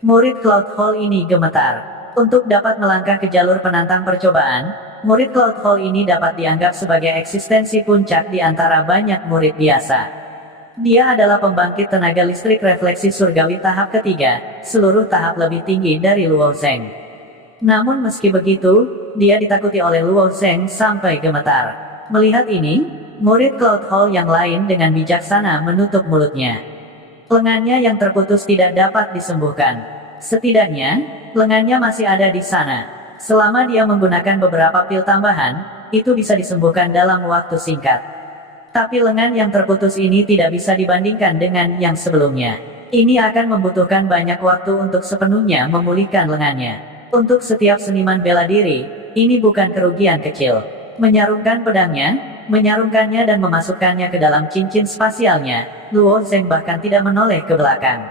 Murid Cloud Hall ini gemetar. Untuk dapat melangkah ke jalur penantang percobaan, murid Cloud Hall ini dapat dianggap sebagai eksistensi puncak di antara banyak murid biasa. Dia adalah pembangkit tenaga listrik refleksi surgawi tahap ketiga, seluruh tahap lebih tinggi dari Luo Zeng. Namun meski begitu, dia ditakuti oleh Luo Zeng sampai gemetar. Melihat ini, murid Cloud Hall yang lain dengan bijaksana menutup mulutnya. Lengannya yang terputus tidak dapat disembuhkan. Setidaknya, lengannya masih ada di sana. Selama dia menggunakan beberapa pil tambahan, itu bisa disembuhkan dalam waktu singkat. Tapi lengan yang terputus ini tidak bisa dibandingkan dengan yang sebelumnya. Ini akan membutuhkan banyak waktu untuk sepenuhnya memulihkan lengannya. Untuk setiap seniman bela diri, ini bukan kerugian kecil. Menyarungkan pedangnya, menyarungkannya dan memasukkannya ke dalam cincin spasialnya, Luo Zeng bahkan tidak menoleh ke belakang.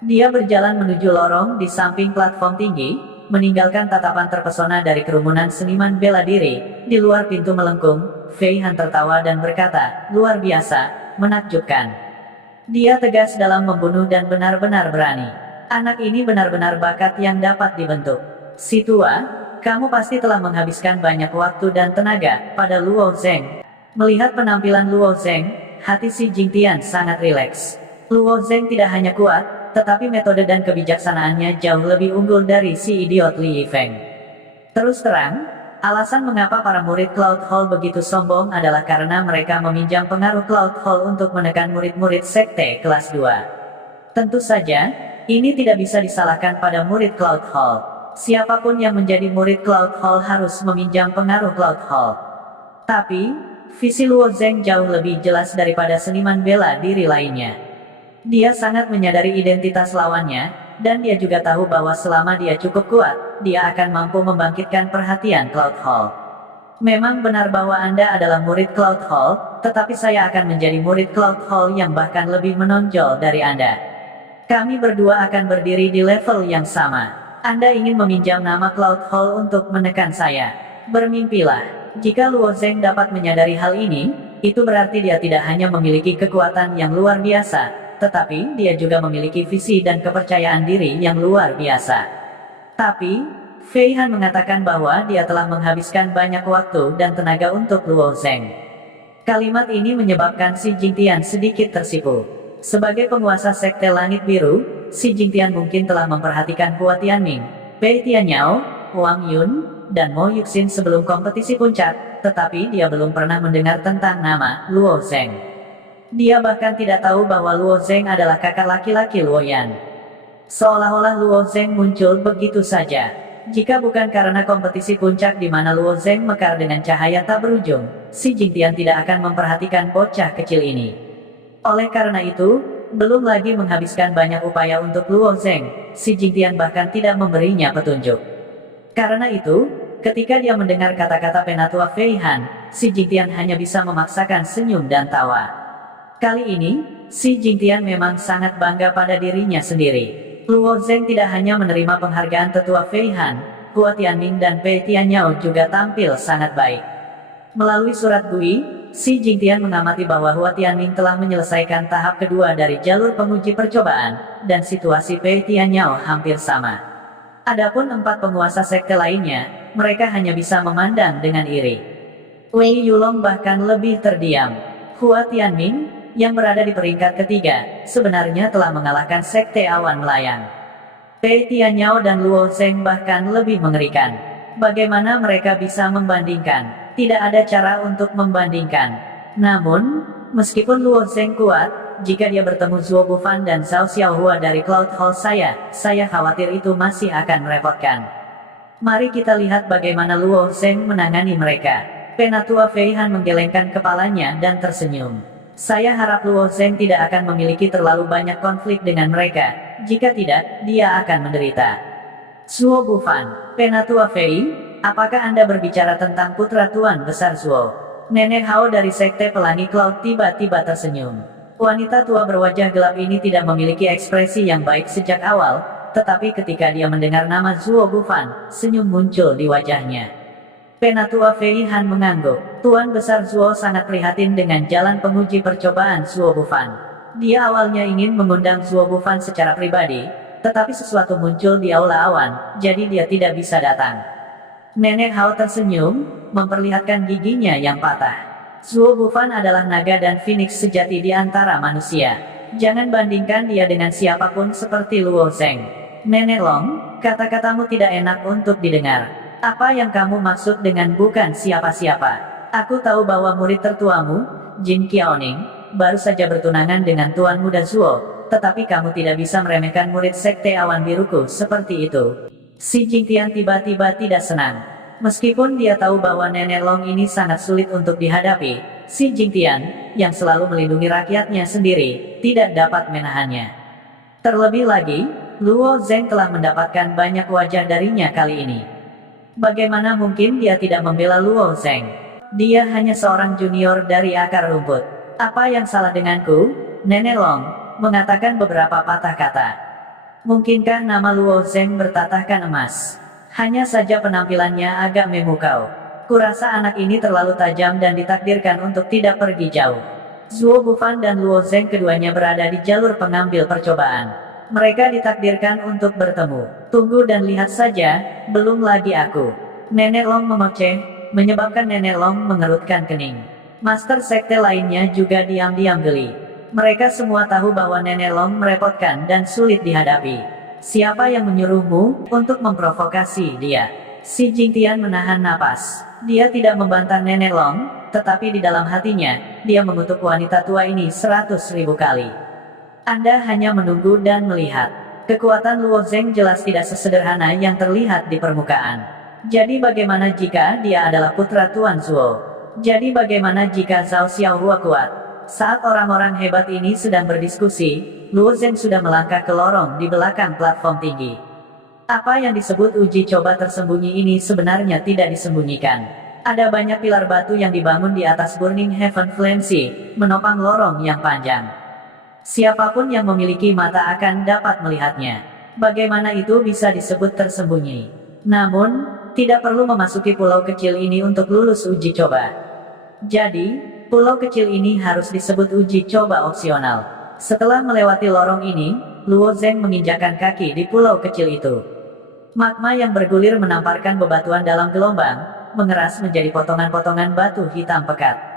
Dia berjalan menuju lorong di samping platform tinggi, meninggalkan tatapan terpesona dari kerumunan seniman bela diri. Di luar pintu melengkung, Fei Han tertawa dan berkata, luar biasa, menakjubkan. Dia tegas dalam membunuh dan benar-benar berani. Anak ini benar-benar bakat yang dapat dibentuk. Si tua, kamu pasti telah menghabiskan banyak waktu dan tenaga pada Luo Zeng. Melihat penampilan Luo Zeng, hati si Jingtian sangat rileks. Luo Zeng tidak hanya kuat, tetapi metode dan kebijaksanaannya jauh lebih unggul dari si idiot Li Yifeng. Terus terang, alasan mengapa para murid Cloud Hall begitu sombong adalah karena mereka meminjam pengaruh Cloud Hall untuk menekan murid-murid sekte kelas 2. Tentu saja, ini tidak bisa disalahkan pada murid Cloud Hall. Siapapun yang menjadi murid Cloud Hall harus meminjam pengaruh Cloud Hall. Tapi, visi Luo Zeng jauh lebih jelas daripada seniman bela diri lainnya. Dia sangat menyadari identitas lawannya, dan dia juga tahu bahwa selama dia cukup kuat, dia akan mampu membangkitkan perhatian Cloud Hall. Memang benar bahwa Anda adalah murid Cloud Hall, tetapi saya akan menjadi murid Cloud Hall yang bahkan lebih menonjol dari Anda. Kami berdua akan berdiri di level yang sama. Anda ingin meminjam nama Cloud Hall untuk menekan saya. Bermimpilah. Jika Luo Zeng dapat menyadari hal ini, itu berarti dia tidak hanya memiliki kekuatan yang luar biasa, tetapi dia juga memiliki visi dan kepercayaan diri yang luar biasa. Tapi, Fei Han mengatakan bahwa dia telah menghabiskan banyak waktu dan tenaga untuk Luo Zeng. Kalimat ini menyebabkan si Jingtian sedikit tersipu. Sebagai penguasa sekte Langit Biru, si Jingtian mungkin telah memperhatikan Hua Tianming, Pei Tianyao, Wang Yun, dan Mo Yuxin sebelum kompetisi puncak, tetapi dia belum pernah mendengar tentang nama Luo Zeng. Dia bahkan tidak tahu bahwa Luo Zeng adalah kakak laki-laki Luo Yan. Seolah-olah Luo Zeng muncul begitu saja. Jika bukan karena kompetisi puncak di mana Luo Zeng mekar dengan cahaya tak berujung, Si Jingtian tidak akan memperhatikan bocah kecil ini. Oleh karena itu, belum lagi menghabiskan banyak upaya untuk Luo Zeng, Si Jingtian bahkan tidak memberinya petunjuk. Karena itu, ketika dia mendengar kata-kata Penatua Fei Han, Si Jingtian hanya bisa memaksakan senyum dan tawa. Kali ini, Si Jingtian memang sangat bangga pada dirinya sendiri. Luo Zeng tidak hanya menerima penghargaan tetua Fei Han, Hua Tianming dan Pei Tianyao juga tampil sangat baik. Melalui surat Gui, Si Jingtian mengamati bahwa Hua Tianming telah menyelesaikan tahap kedua dari jalur penguji percobaan, dan situasi Pei Tianyao hampir sama. Adapun 4 penguasa sekte lainnya, mereka hanya bisa memandang dengan iri. Wei Yulong bahkan lebih terdiam. Hua Tianming, yang berada di peringkat ketiga, sebenarnya telah mengalahkan sekte awan melayang. Pei Tianyao dan Luo Zeng bahkan lebih mengerikan. Bagaimana mereka bisa membandingkan? Tidak ada cara untuk membandingkan. Namun, meskipun Luo Zeng kuat, jika dia bertemu Zuo Bufan dan Zhao Xiaohua dari Cloud Hall saya khawatir itu masih akan merepotkan. Mari kita lihat bagaimana Luo Zeng menangani mereka. Penatua Fei Han menggelengkan kepalanya dan tersenyum. Saya harap Luo Zeng tidak akan memiliki terlalu banyak konflik dengan mereka. Jika tidak, dia akan menderita. Zuo Bufan, Penatua Fei, apakah Anda berbicara tentang putra Tuan Besar Zuo? Nenek Hao dari Sekte Pelangi Cloud tiba-tiba tersenyum. Wanita tua berwajah gelap ini tidak memiliki ekspresi yang baik sejak awal, tetapi ketika dia mendengar nama Zuo Bufan, senyum muncul di wajahnya. Penatua Fei Han mengangguk. Tuan Besar Zuo sangat prihatin dengan jalan penguji percobaan Zuo Bufan. Dia awalnya ingin mengundang Zuo Bufan secara pribadi, tetapi sesuatu muncul di aula awan, jadi dia tidak bisa datang. Nenek Hao tersenyum, memperlihatkan giginya yang patah. Zuo Bufan adalah naga dan phoenix sejati di antara manusia. Jangan bandingkan dia dengan siapapun seperti Luo Zeng. Nenek Long, kata-katamu tidak enak untuk didengar. Apa yang kamu maksud dengan bukan siapa-siapa? Aku tahu bahwa murid tertuamu, Jin Qiaoning, baru saja bertunangan dengan Tuan Muda Zuo, tetapi kamu tidak bisa meremehkan murid Sekte Awan Biruku seperti itu. Si Jingtian tiba-tiba tidak senang. Meskipun dia tahu bahwa Nenek Long ini sangat sulit untuk dihadapi, Si Jingtian, yang selalu melindungi rakyatnya sendiri, tidak dapat menahannya. Terlebih lagi, Luo Zeng telah mendapatkan banyak wajah darinya kali ini. Bagaimana mungkin dia tidak membela Luo Zeng? Dia hanya seorang junior dari akar rumput. Apa yang salah denganku? Nenek Long mengatakan beberapa patah kata. Mungkinkah nama Luo Zeng bertatahkan emas? Hanya saja penampilannya agak memukau. Kurasa anak ini terlalu tajam dan ditakdirkan untuk tidak pergi jauh. Zuo Bufan dan Luo Zeng keduanya berada di jalur pengambil percobaan. Mereka ditakdirkan untuk bertemu. Tunggu dan lihat saja, belum lagi aku. Nenek Long memoceh, menyebabkan Nenek Long mengerutkan kening. Master sekte lainnya juga diam-diam geli. Mereka semua tahu bahwa Nenek Long merepotkan dan sulit dihadapi. Siapa yang menyuruhmu untuk memprovokasi dia? Si Jingtian menahan napas. Dia tidak membantah Nenek Long, tetapi di dalam hatinya, dia mengutuk wanita tua ini 100.000 kali. Anda hanya menunggu dan melihat. Kekuatan Luo Zeng jelas tidak sesederhana yang terlihat di permukaan. Jadi bagaimana jika dia adalah putra Tuan Zuo? Jadi bagaimana jika Zhao Xiaohua kuat? Saat orang-orang hebat ini sedang berdiskusi, Luo Zeng sudah melangkah ke lorong di belakang platform tinggi. Apa yang disebut uji coba tersembunyi ini sebenarnya tidak disembunyikan. Ada banyak pilar batu yang dibangun di atas Burning Heaven Flame Sea, menopang lorong yang panjang. Siapapun yang memiliki mata akan dapat melihatnya. Bagaimana itu bisa disebut tersembunyi? Namun, tidak perlu memasuki pulau kecil ini untuk lulus uji coba. Jadi, pulau kecil ini harus disebut uji coba opsional. Setelah melewati lorong ini, Luo Zeng menginjakkan kaki di pulau kecil itu. Magma yang bergulir menamparkan bebatuan dalam gelombang, mengeras menjadi potongan-potongan batu hitam pekat.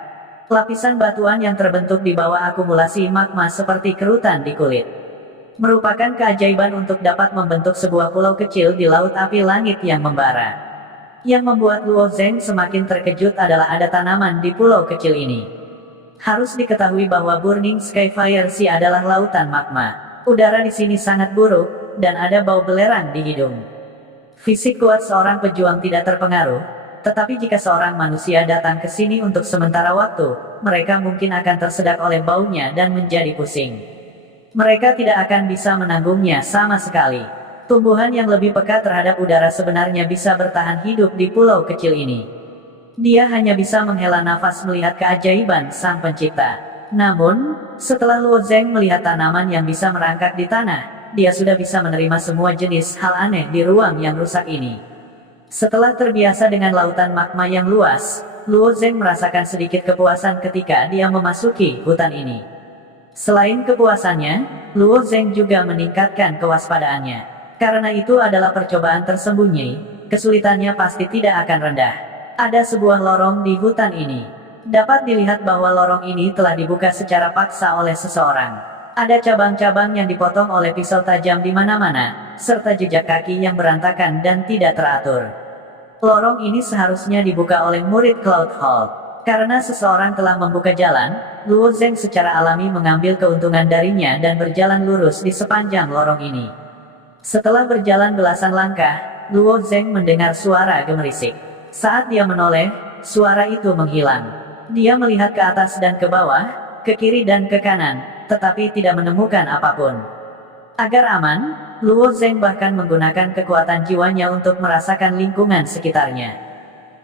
Lapisan batuan yang terbentuk di bawah akumulasi magma seperti kerutan di kulit. Merupakan keajaiban untuk dapat membentuk sebuah pulau kecil di laut api langit yang membara. Yang membuat Luo Zeng semakin terkejut adalah ada tanaman di pulau kecil ini. Harus diketahui bahwa Burning Skyfire Sea adalah lautan magma. Udara di sini sangat buruk, dan ada bau belerang di hidung. Fisik kuat seorang pejuang tidak terpengaruh, tetapi jika seorang manusia datang ke sini untuk sementara waktu, mereka mungkin akan tersedak oleh baunya dan menjadi pusing. Mereka tidak akan bisa menanggungnya sama sekali. Tumbuhan yang lebih peka terhadap udara sebenarnya bisa bertahan hidup di pulau kecil ini. Dia hanya bisa menghela nafas melihat keajaiban Sang Pencipta. Namun, setelah Luo Zeng melihat tanaman yang bisa merangkak di tanah, dia sudah bisa menerima semua jenis hal aneh di ruang yang rusak ini. Setelah terbiasa dengan lautan magma yang luas, Luo Zeng merasakan sedikit kepuasan ketika dia memasuki hutan ini. Selain kepuasannya, Luo Zeng juga meningkatkan kewaspadaannya. Karena itu adalah percobaan tersembunyi, kesulitannya pasti tidak akan rendah. Ada sebuah lorong di hutan ini. Dapat dilihat bahwa lorong ini telah dibuka secara paksa oleh seseorang. Ada cabang-cabang yang dipotong oleh pisau tajam di mana-mana, serta jejak kaki yang berantakan dan tidak teratur. Lorong ini seharusnya dibuka oleh murid Cloud Hall. Karena seseorang telah membuka jalan, Luo Zeng secara alami mengambil keuntungan darinya dan berjalan lurus di sepanjang lorong ini. Setelah berjalan belasan langkah, Luo Zeng mendengar suara gemerisik. Saat dia menoleh, suara itu menghilang. Dia melihat ke atas dan ke bawah, ke kiri dan ke kanan, tetapi tidak menemukan apapun. Agar aman, Luo Zeng bahkan menggunakan kekuatan jiwanya untuk merasakan lingkungan sekitarnya.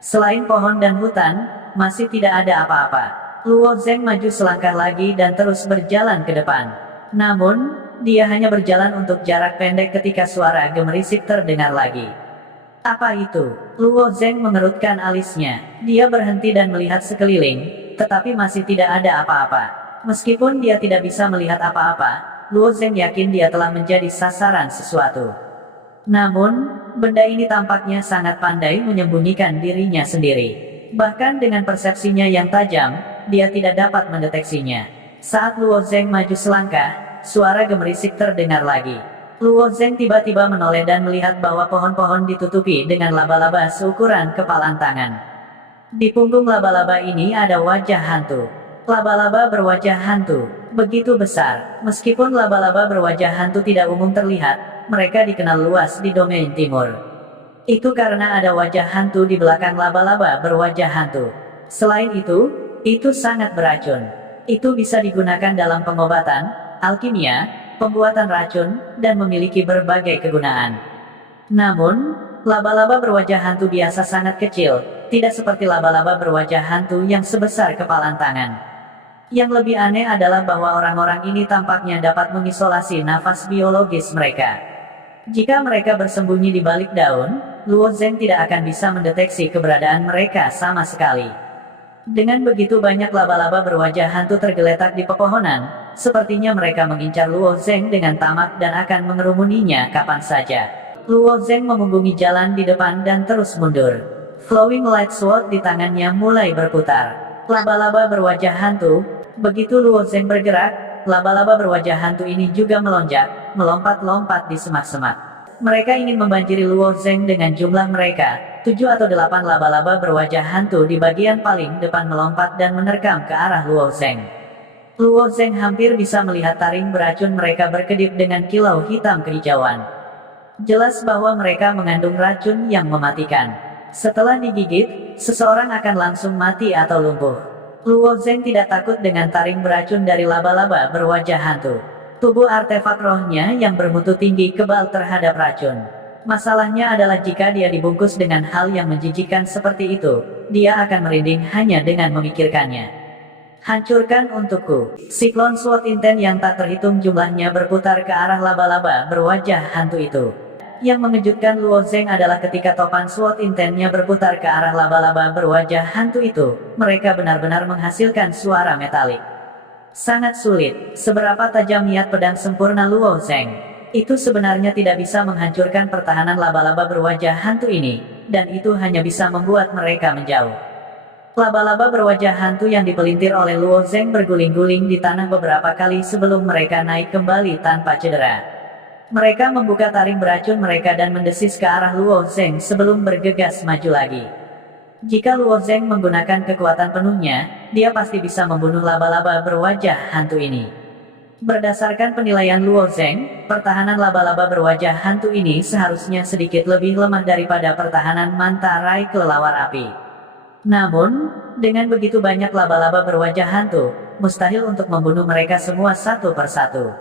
Selain pohon dan hutan, masih tidak ada apa-apa. Luo Zeng maju selangkah lagi dan terus berjalan ke depan. Namun, dia hanya berjalan untuk jarak pendek ketika suara gemerisik terdengar lagi. Apa itu? Luo Zeng mengerutkan alisnya. Dia berhenti dan melihat sekeliling, tetapi masih tidak ada apa-apa. Meskipun dia tidak bisa melihat apa-apa, Luo Zeng yakin dia telah menjadi sasaran sesuatu. Namun, benda ini tampaknya sangat pandai menyembunyikan dirinya sendiri. Bahkan dengan persepsinya yang tajam, dia tidak dapat mendeteksinya. Saat Luo Zeng maju selangkah, suara gemerisik terdengar lagi. Luo Zeng tiba-tiba menoleh dan melihat bahwa pohon-pohon ditutupi dengan laba-laba seukuran kepalan tangan. Di punggung laba-laba ini ada wajah hantu. Laba-laba berwajah hantu, begitu besar. Meskipun laba-laba berwajah hantu tidak umum terlihat, mereka dikenal luas di domain timur. Itu karena ada wajah hantu di belakang laba-laba berwajah hantu. Selain itu sangat beracun. Itu bisa digunakan dalam pengobatan, alkimia, pembuatan racun, dan memiliki berbagai kegunaan. Namun, laba-laba berwajah hantu biasa sangat kecil, tidak seperti laba-laba berwajah hantu yang sebesar kepalan tangan. Yang lebih aneh adalah bahwa orang-orang ini tampaknya dapat mengisolasi nafas biologis mereka. Jika mereka bersembunyi di balik daun, Luo Zeng tidak akan bisa mendeteksi keberadaan mereka sama sekali. Dengan begitu banyak laba-laba berwajah hantu tergeletak di pepohonan, sepertinya mereka mengincar Luo Zeng dengan tamak dan akan mengerumuninya kapan saja. Luo Zeng memunggungi jalan di depan dan terus mundur. Flowing Light Sword di tangannya mulai berputar. Laba-laba berwajah hantu, begitu Luo Zeng bergerak, laba-laba berwajah hantu ini juga melonjak, melompat-lompat di semak-semak. Mereka ingin membanjiri Luo Zeng dengan jumlah mereka. 7 atau 8 laba-laba berwajah hantu di bagian paling depan melompat dan menerkam ke arah Luo Zeng. Luo Zeng hampir bisa melihat taring beracun mereka berkedip dengan kilau hitam kehijauan. Jelas bahwa mereka mengandung racun yang mematikan. Setelah digigit, seseorang akan langsung mati atau lumpuh. Luo Zeng tidak takut dengan taring beracun dari laba-laba berwajah hantu. Tubuh artefak rohnya yang bermutu tinggi kebal terhadap racun. Masalahnya adalah jika dia dibungkus dengan hal yang menjijikkan seperti itu, dia akan merinding hanya dengan memikirkannya. Hancurkan untukku. Siklon Sword Inten yang tak terhitung jumlahnya berputar ke arah laba-laba berwajah hantu itu. Yang mengejutkan Luo Zeng adalah ketika topan Sword Intennya berputar ke arah laba-laba berwajah hantu itu, mereka benar-benar menghasilkan suara metalik. Sangat sulit, seberapa tajam niat pedang sempurna Luo Zeng. Itu sebenarnya tidak bisa menghancurkan pertahanan laba-laba berwajah hantu ini, dan itu hanya bisa membuat mereka menjauh. Laba-laba berwajah hantu yang dipelintir oleh Luo Zeng berguling-guling di tanah beberapa kali sebelum mereka naik kembali tanpa cedera. Mereka membuka taring beracun mereka dan mendesis ke arah Luo Zeng sebelum bergegas maju lagi. Jika Luo Zeng menggunakan kekuatan penuhnya, dia pasti bisa membunuh laba-laba berwajah hantu ini. Berdasarkan penilaian Luo Zeng, pertahanan laba-laba berwajah hantu ini seharusnya sedikit lebih lemah daripada pertahanan manta rai kelelawar api. Namun, dengan begitu banyak laba-laba berwajah hantu, mustahil untuk membunuh mereka semua satu persatu.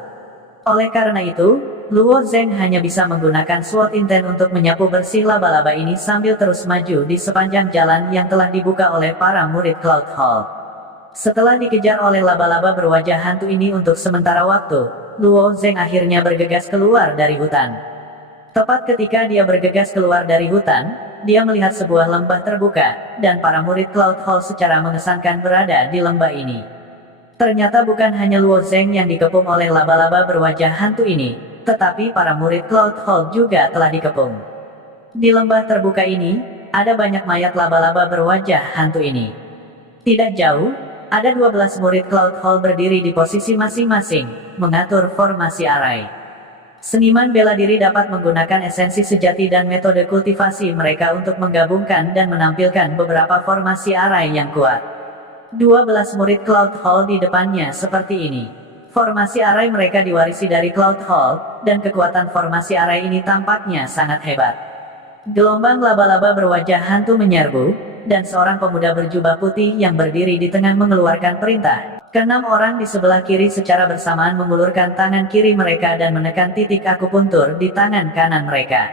Oleh karena itu, Luo Zeng hanya bisa menggunakan Sword Intent untuk menyapu bersih laba-laba ini sambil terus maju di sepanjang jalan yang telah dibuka oleh para murid Cloud Hall. Setelah dikejar oleh laba-laba berwajah hantu ini untuk sementara waktu, Luo Zeng akhirnya bergegas keluar dari hutan. Tepat ketika dia bergegas keluar dari hutan, dia melihat sebuah lembah terbuka, dan para murid Cloud Hall secara mengesankan berada di lembah ini. Ternyata bukan hanya Luo Zeng yang dikepung oleh laba-laba berwajah hantu ini, tetapi para murid Cloud Hall juga telah dikepung. Di lembah terbuka ini, ada banyak mayat laba-laba berwajah hantu ini. Tidak jauh, ada 12 murid Cloud Hall berdiri di posisi masing-masing, mengatur formasi arai. Seniman bela diri dapat menggunakan esensi sejati dan metode kultivasi mereka untuk menggabungkan dan menampilkan beberapa formasi arai yang kuat. 12 murid Cloud Hall di depannya seperti ini. Formasi arai mereka diwarisi dari Cloud Hall, dan kekuatan formasi arai ini tampaknya sangat hebat. Gelombang laba-laba berwajah hantu menyerbu, dan seorang pemuda berjubah putih yang berdiri di tengah mengeluarkan perintah. Keenam orang di sebelah kiri secara bersamaan mengulurkan tangan kiri mereka dan menekan titik akupuntur di tangan kanan mereka.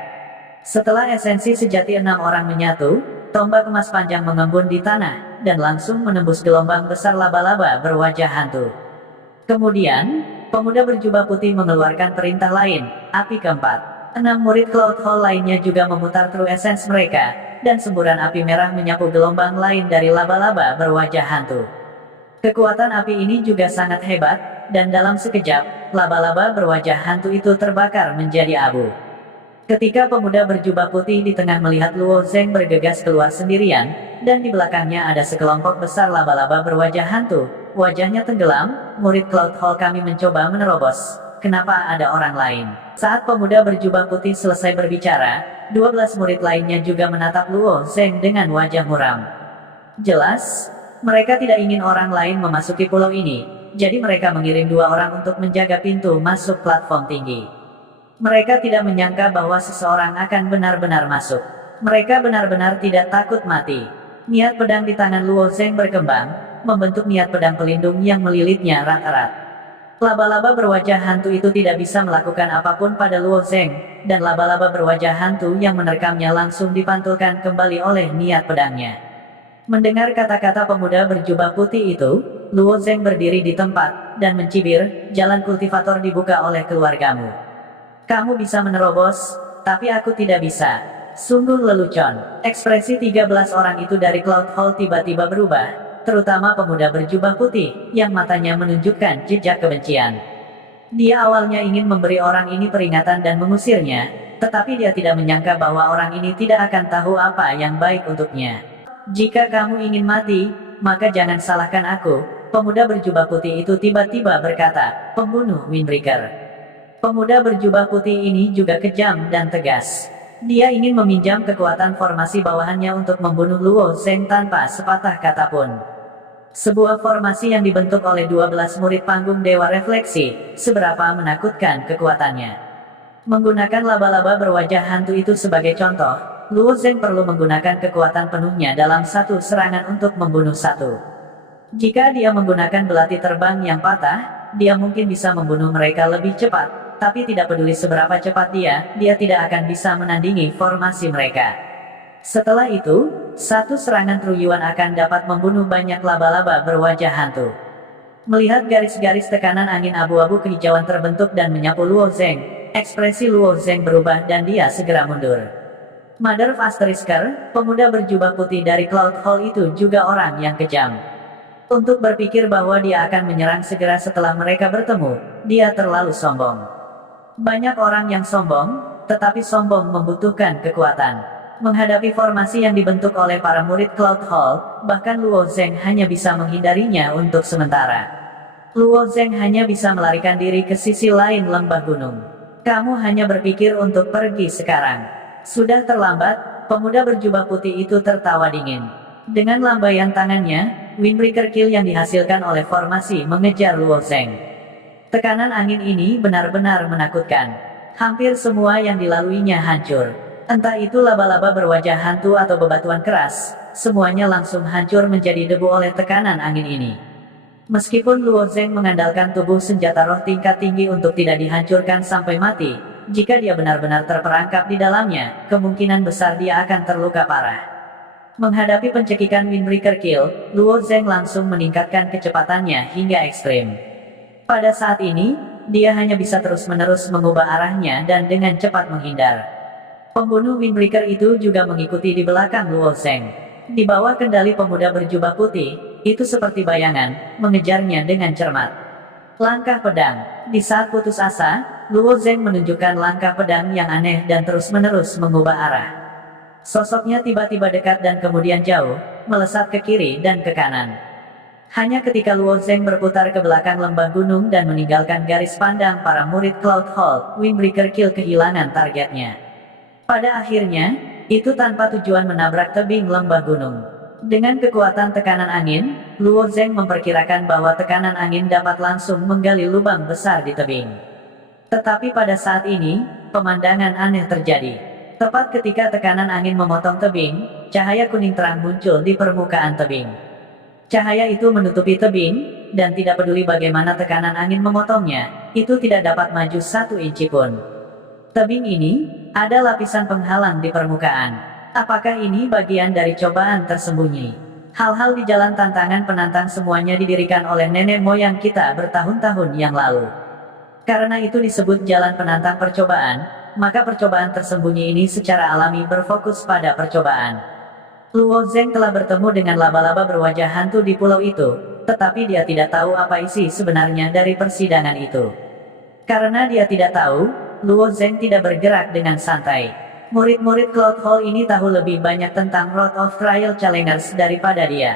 Setelah esensi sejati 6 orang menyatu, tombak emas panjang mengembun di tanah, dan langsung menembus gelombang besar laba-laba berwajah hantu. Kemudian, pemuda berjubah putih mengeluarkan perintah lain, api keempat. 6 murid Cloud Hall lainnya juga memutar True Essence mereka, dan semburan api merah menyapu gelombang lain dari laba-laba berwajah hantu. Kekuatan api ini juga sangat hebat, dan dalam sekejap, laba-laba berwajah hantu itu terbakar menjadi abu. Ketika pemuda berjubah putih di tengah melihat Luo Zeng bergegas keluar sendirian, dan di belakangnya ada sekelompok besar laba-laba berwajah hantu, wajahnya tenggelam. Murid Cloud Hall kami mencoba menerobos. Kenapa ada orang lain? Saat pemuda berjubah putih selesai berbicara, 12 murid lainnya juga menatap Luo Zeng dengan wajah muram. Jelas, mereka tidak ingin orang lain memasuki pulau ini, jadi mereka mengirim 2 orang untuk menjaga pintu masuk platform tinggi. Mereka tidak menyangka bahwa seseorang akan benar-benar masuk. Mereka benar-benar tidak takut mati. Niat pedang di tangan Luo Zeng berkembang, membentuk niat pedang pelindung yang melilitnya erat-erat. Laba-laba berwajah hantu itu tidak bisa melakukan apapun pada Luo Zeng, dan laba-laba berwajah hantu yang menerkamnya langsung dipantulkan kembali oleh niat pedangnya. Mendengar kata-kata pemuda berjubah putih itu, Luo Zeng berdiri di tempat, dan mencibir, jalan kultivator dibuka oleh keluargamu. Kamu bisa menerobos, tapi aku tidak bisa. Sungguh lelucon. Ekspresi 13 orang itu dari Cloud Hall tiba-tiba berubah, terutama pemuda berjubah putih, yang matanya menunjukkan jejak kebencian. Dia awalnya ingin memberi orang ini peringatan dan mengusirnya, tetapi dia tidak menyangka bahwa orang ini tidak akan tahu apa yang baik untuknya. Jika kamu ingin mati, maka jangan salahkan aku, pemuda berjubah putih itu tiba-tiba berkata, pembunuh Windbreaker. Pemuda berjubah putih ini juga kejam dan tegas. Dia ingin meminjam kekuatan formasi bawahannya untuk membunuh Luo Zeng tanpa sepatah kata pun. Sebuah formasi yang dibentuk oleh 12 murid panggung Dewa Refleksi, seberapa menakutkan kekuatannya. Menggunakan laba-laba berwajah hantu itu sebagai contoh, Luo Zeng perlu menggunakan kekuatan penuhnya dalam satu serangan untuk membunuh satu. Jika dia menggunakan belati terbang yang patah, dia mungkin bisa membunuh mereka lebih cepat. Tapi tidak peduli seberapa cepat dia tidak akan bisa menandingi formasi mereka. Setelah itu, satu serangan True Yuan akan dapat membunuh banyak laba-laba berwajah hantu. Melihat garis-garis tekanan angin abu-abu kehijauan terbentuk dan menyapu Luo Zeng, ekspresi Luo Zeng berubah dan dia segera mundur. Mother of Asterisker, pemuda berjubah putih dari Cloud Hall itu juga orang yang kejam. Untuk berpikir bahwa dia akan menyerang segera setelah mereka bertemu, dia terlalu sombong. Banyak orang yang sombong, tetapi sombong membutuhkan kekuatan. Menghadapi formasi yang dibentuk oleh para murid Cloud Hall, bahkan Luo Zeng hanya bisa menghindarinya untuk sementara. Luo Zeng hanya bisa melarikan diri ke sisi lain lembah gunung. Kamu hanya berpikir untuk pergi sekarang. Sudah terlambat, pemuda berjubah putih itu tertawa dingin. Dengan lambaian tangannya, Windbreaker Kill yang dihasilkan oleh formasi mengejar Luo Zeng. Tekanan angin ini benar-benar menakutkan. Hampir semua yang dilaluinya hancur. Entah itu laba-laba berwajah hantu atau bebatuan keras, semuanya langsung hancur menjadi debu oleh tekanan angin ini. Meskipun Luo Zeng mengandalkan tubuh senjata roh tingkat tinggi untuk tidak dihancurkan sampai mati, jika dia benar-benar terperangkap di dalamnya, kemungkinan besar dia akan terluka parah. Menghadapi pencekikan Windbreaker Kill, Luo Zeng langsung meningkatkan kecepatannya hingga ekstrim. Pada saat ini, dia hanya bisa terus-menerus mengubah arahnya dan dengan cepat menghindar. Pembunuh Windbreaker itu juga mengikuti di belakang Luo Zeng. Di bawah kendali pemuda berjubah putih, itu seperti bayangan, mengejarnya dengan cermat. Langkah pedang. Di saat putus asa, Luo Zeng menunjukkan langkah pedang yang aneh dan terus-menerus mengubah arah. Sosoknya tiba-tiba dekat dan kemudian jauh, melesat ke kiri dan ke kanan. Hanya ketika Luo Zeng berputar ke belakang lembah gunung dan meninggalkan garis pandang para murid Cloud Hall, Windbreaker Kill kehilangan targetnya. Pada akhirnya, itu tanpa tujuan menabrak tebing lembah gunung. Dengan kekuatan tekanan angin, Luo Zeng memperkirakan bahwa tekanan angin dapat langsung menggali lubang besar di tebing. Tetapi pada saat ini, pemandangan aneh terjadi. Tepat ketika tekanan angin memotong tebing, cahaya kuning terang muncul di permukaan tebing. Cahaya itu menutupi tebing, dan tidak peduli bagaimana tekanan angin memotongnya, itu tidak dapat maju 1 inci pun. Tebing ini, ada lapisan penghalang di permukaan. Apakah ini bagian dari cobaan tersembunyi? Hal-hal di jalan tantangan penantang semuanya didirikan oleh nenek moyang kita bertahun-tahun yang lalu. Karena itu disebut jalan penantang percobaan, maka percobaan tersembunyi ini secara alami berfokus pada percobaan. Luo Zeng telah bertemu dengan laba-laba berwajah hantu di pulau itu, tetapi dia tidak tahu apa isi sebenarnya dari persidangan itu. Karena dia tidak tahu, Luo Zeng tidak bergerak dengan santai. Murid-murid Cloud Hall ini tahu lebih banyak tentang Road of Trial Challengers daripada dia.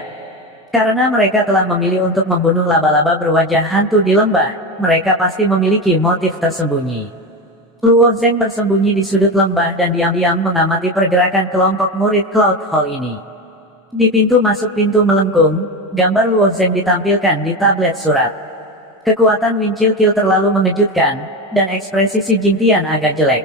Karena mereka telah memilih untuk membunuh laba-laba berwajah hantu di lembah, mereka pasti memiliki motif tersembunyi. Luo Zeng bersembunyi di sudut lembah dan diam-diam mengamati pergerakan kelompok murid Cloud Hall ini. Di pintu masuk pintu melengkung, gambar Luo Zeng ditampilkan di tablet surat. Kekuatan Wincil Kill terlalu mengejutkan, dan ekspresi si Jingtian agak jelek.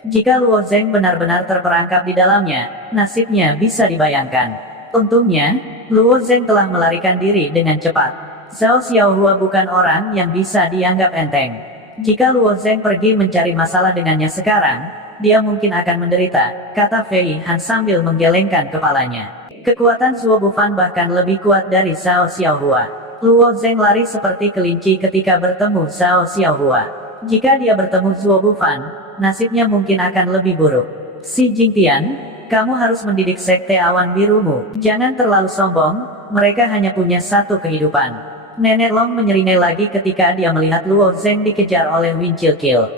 Jika Luo Zeng benar-benar terperangkap di dalamnya, nasibnya bisa dibayangkan. Untungnya, Luo Zeng telah melarikan diri dengan cepat. Zhao Xiaohua bukan orang yang bisa dianggap enteng. Jika Luo Zeng pergi mencari masalah dengannya sekarang, dia mungkin akan menderita, kata Fei Han sambil menggelengkan kepalanya. Kekuatan Zuo Bufan bahkan lebih kuat dari Zhao Xiaohua. Luo Zeng lari seperti kelinci ketika bertemu Zhao Xiaohua. Jika dia bertemu Zuo Bufan, nasibnya mungkin akan lebih buruk. Si Jingtian, kamu harus mendidik sekte awan birumu. Jangan terlalu sombong, mereka hanya punya satu kehidupan. Nenek Long menyeringai lagi ketika dia melihat Luo Zeng dikejar oleh Wincil Kill.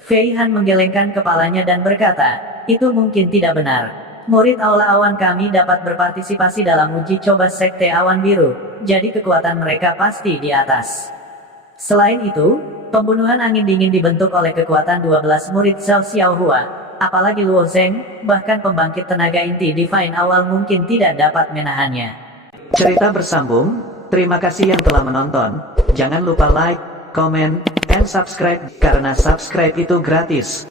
Fei Han menggelengkan kepalanya dan berkata, itu mungkin tidak benar. Murid Aula Awan kami dapat berpartisipasi dalam uji coba sekte awan biru, jadi kekuatan mereka pasti di atas. Selain itu, pembunuhan angin dingin dibentuk oleh kekuatan 12 murid Zhao Xiaohua, apalagi Luo Zeng, bahkan pembangkit tenaga inti Divine awal mungkin tidak dapat menahannya. Cerita bersambung, terima kasih yang telah menonton, jangan lupa like, comment, and subscribe, karena subscribe itu gratis.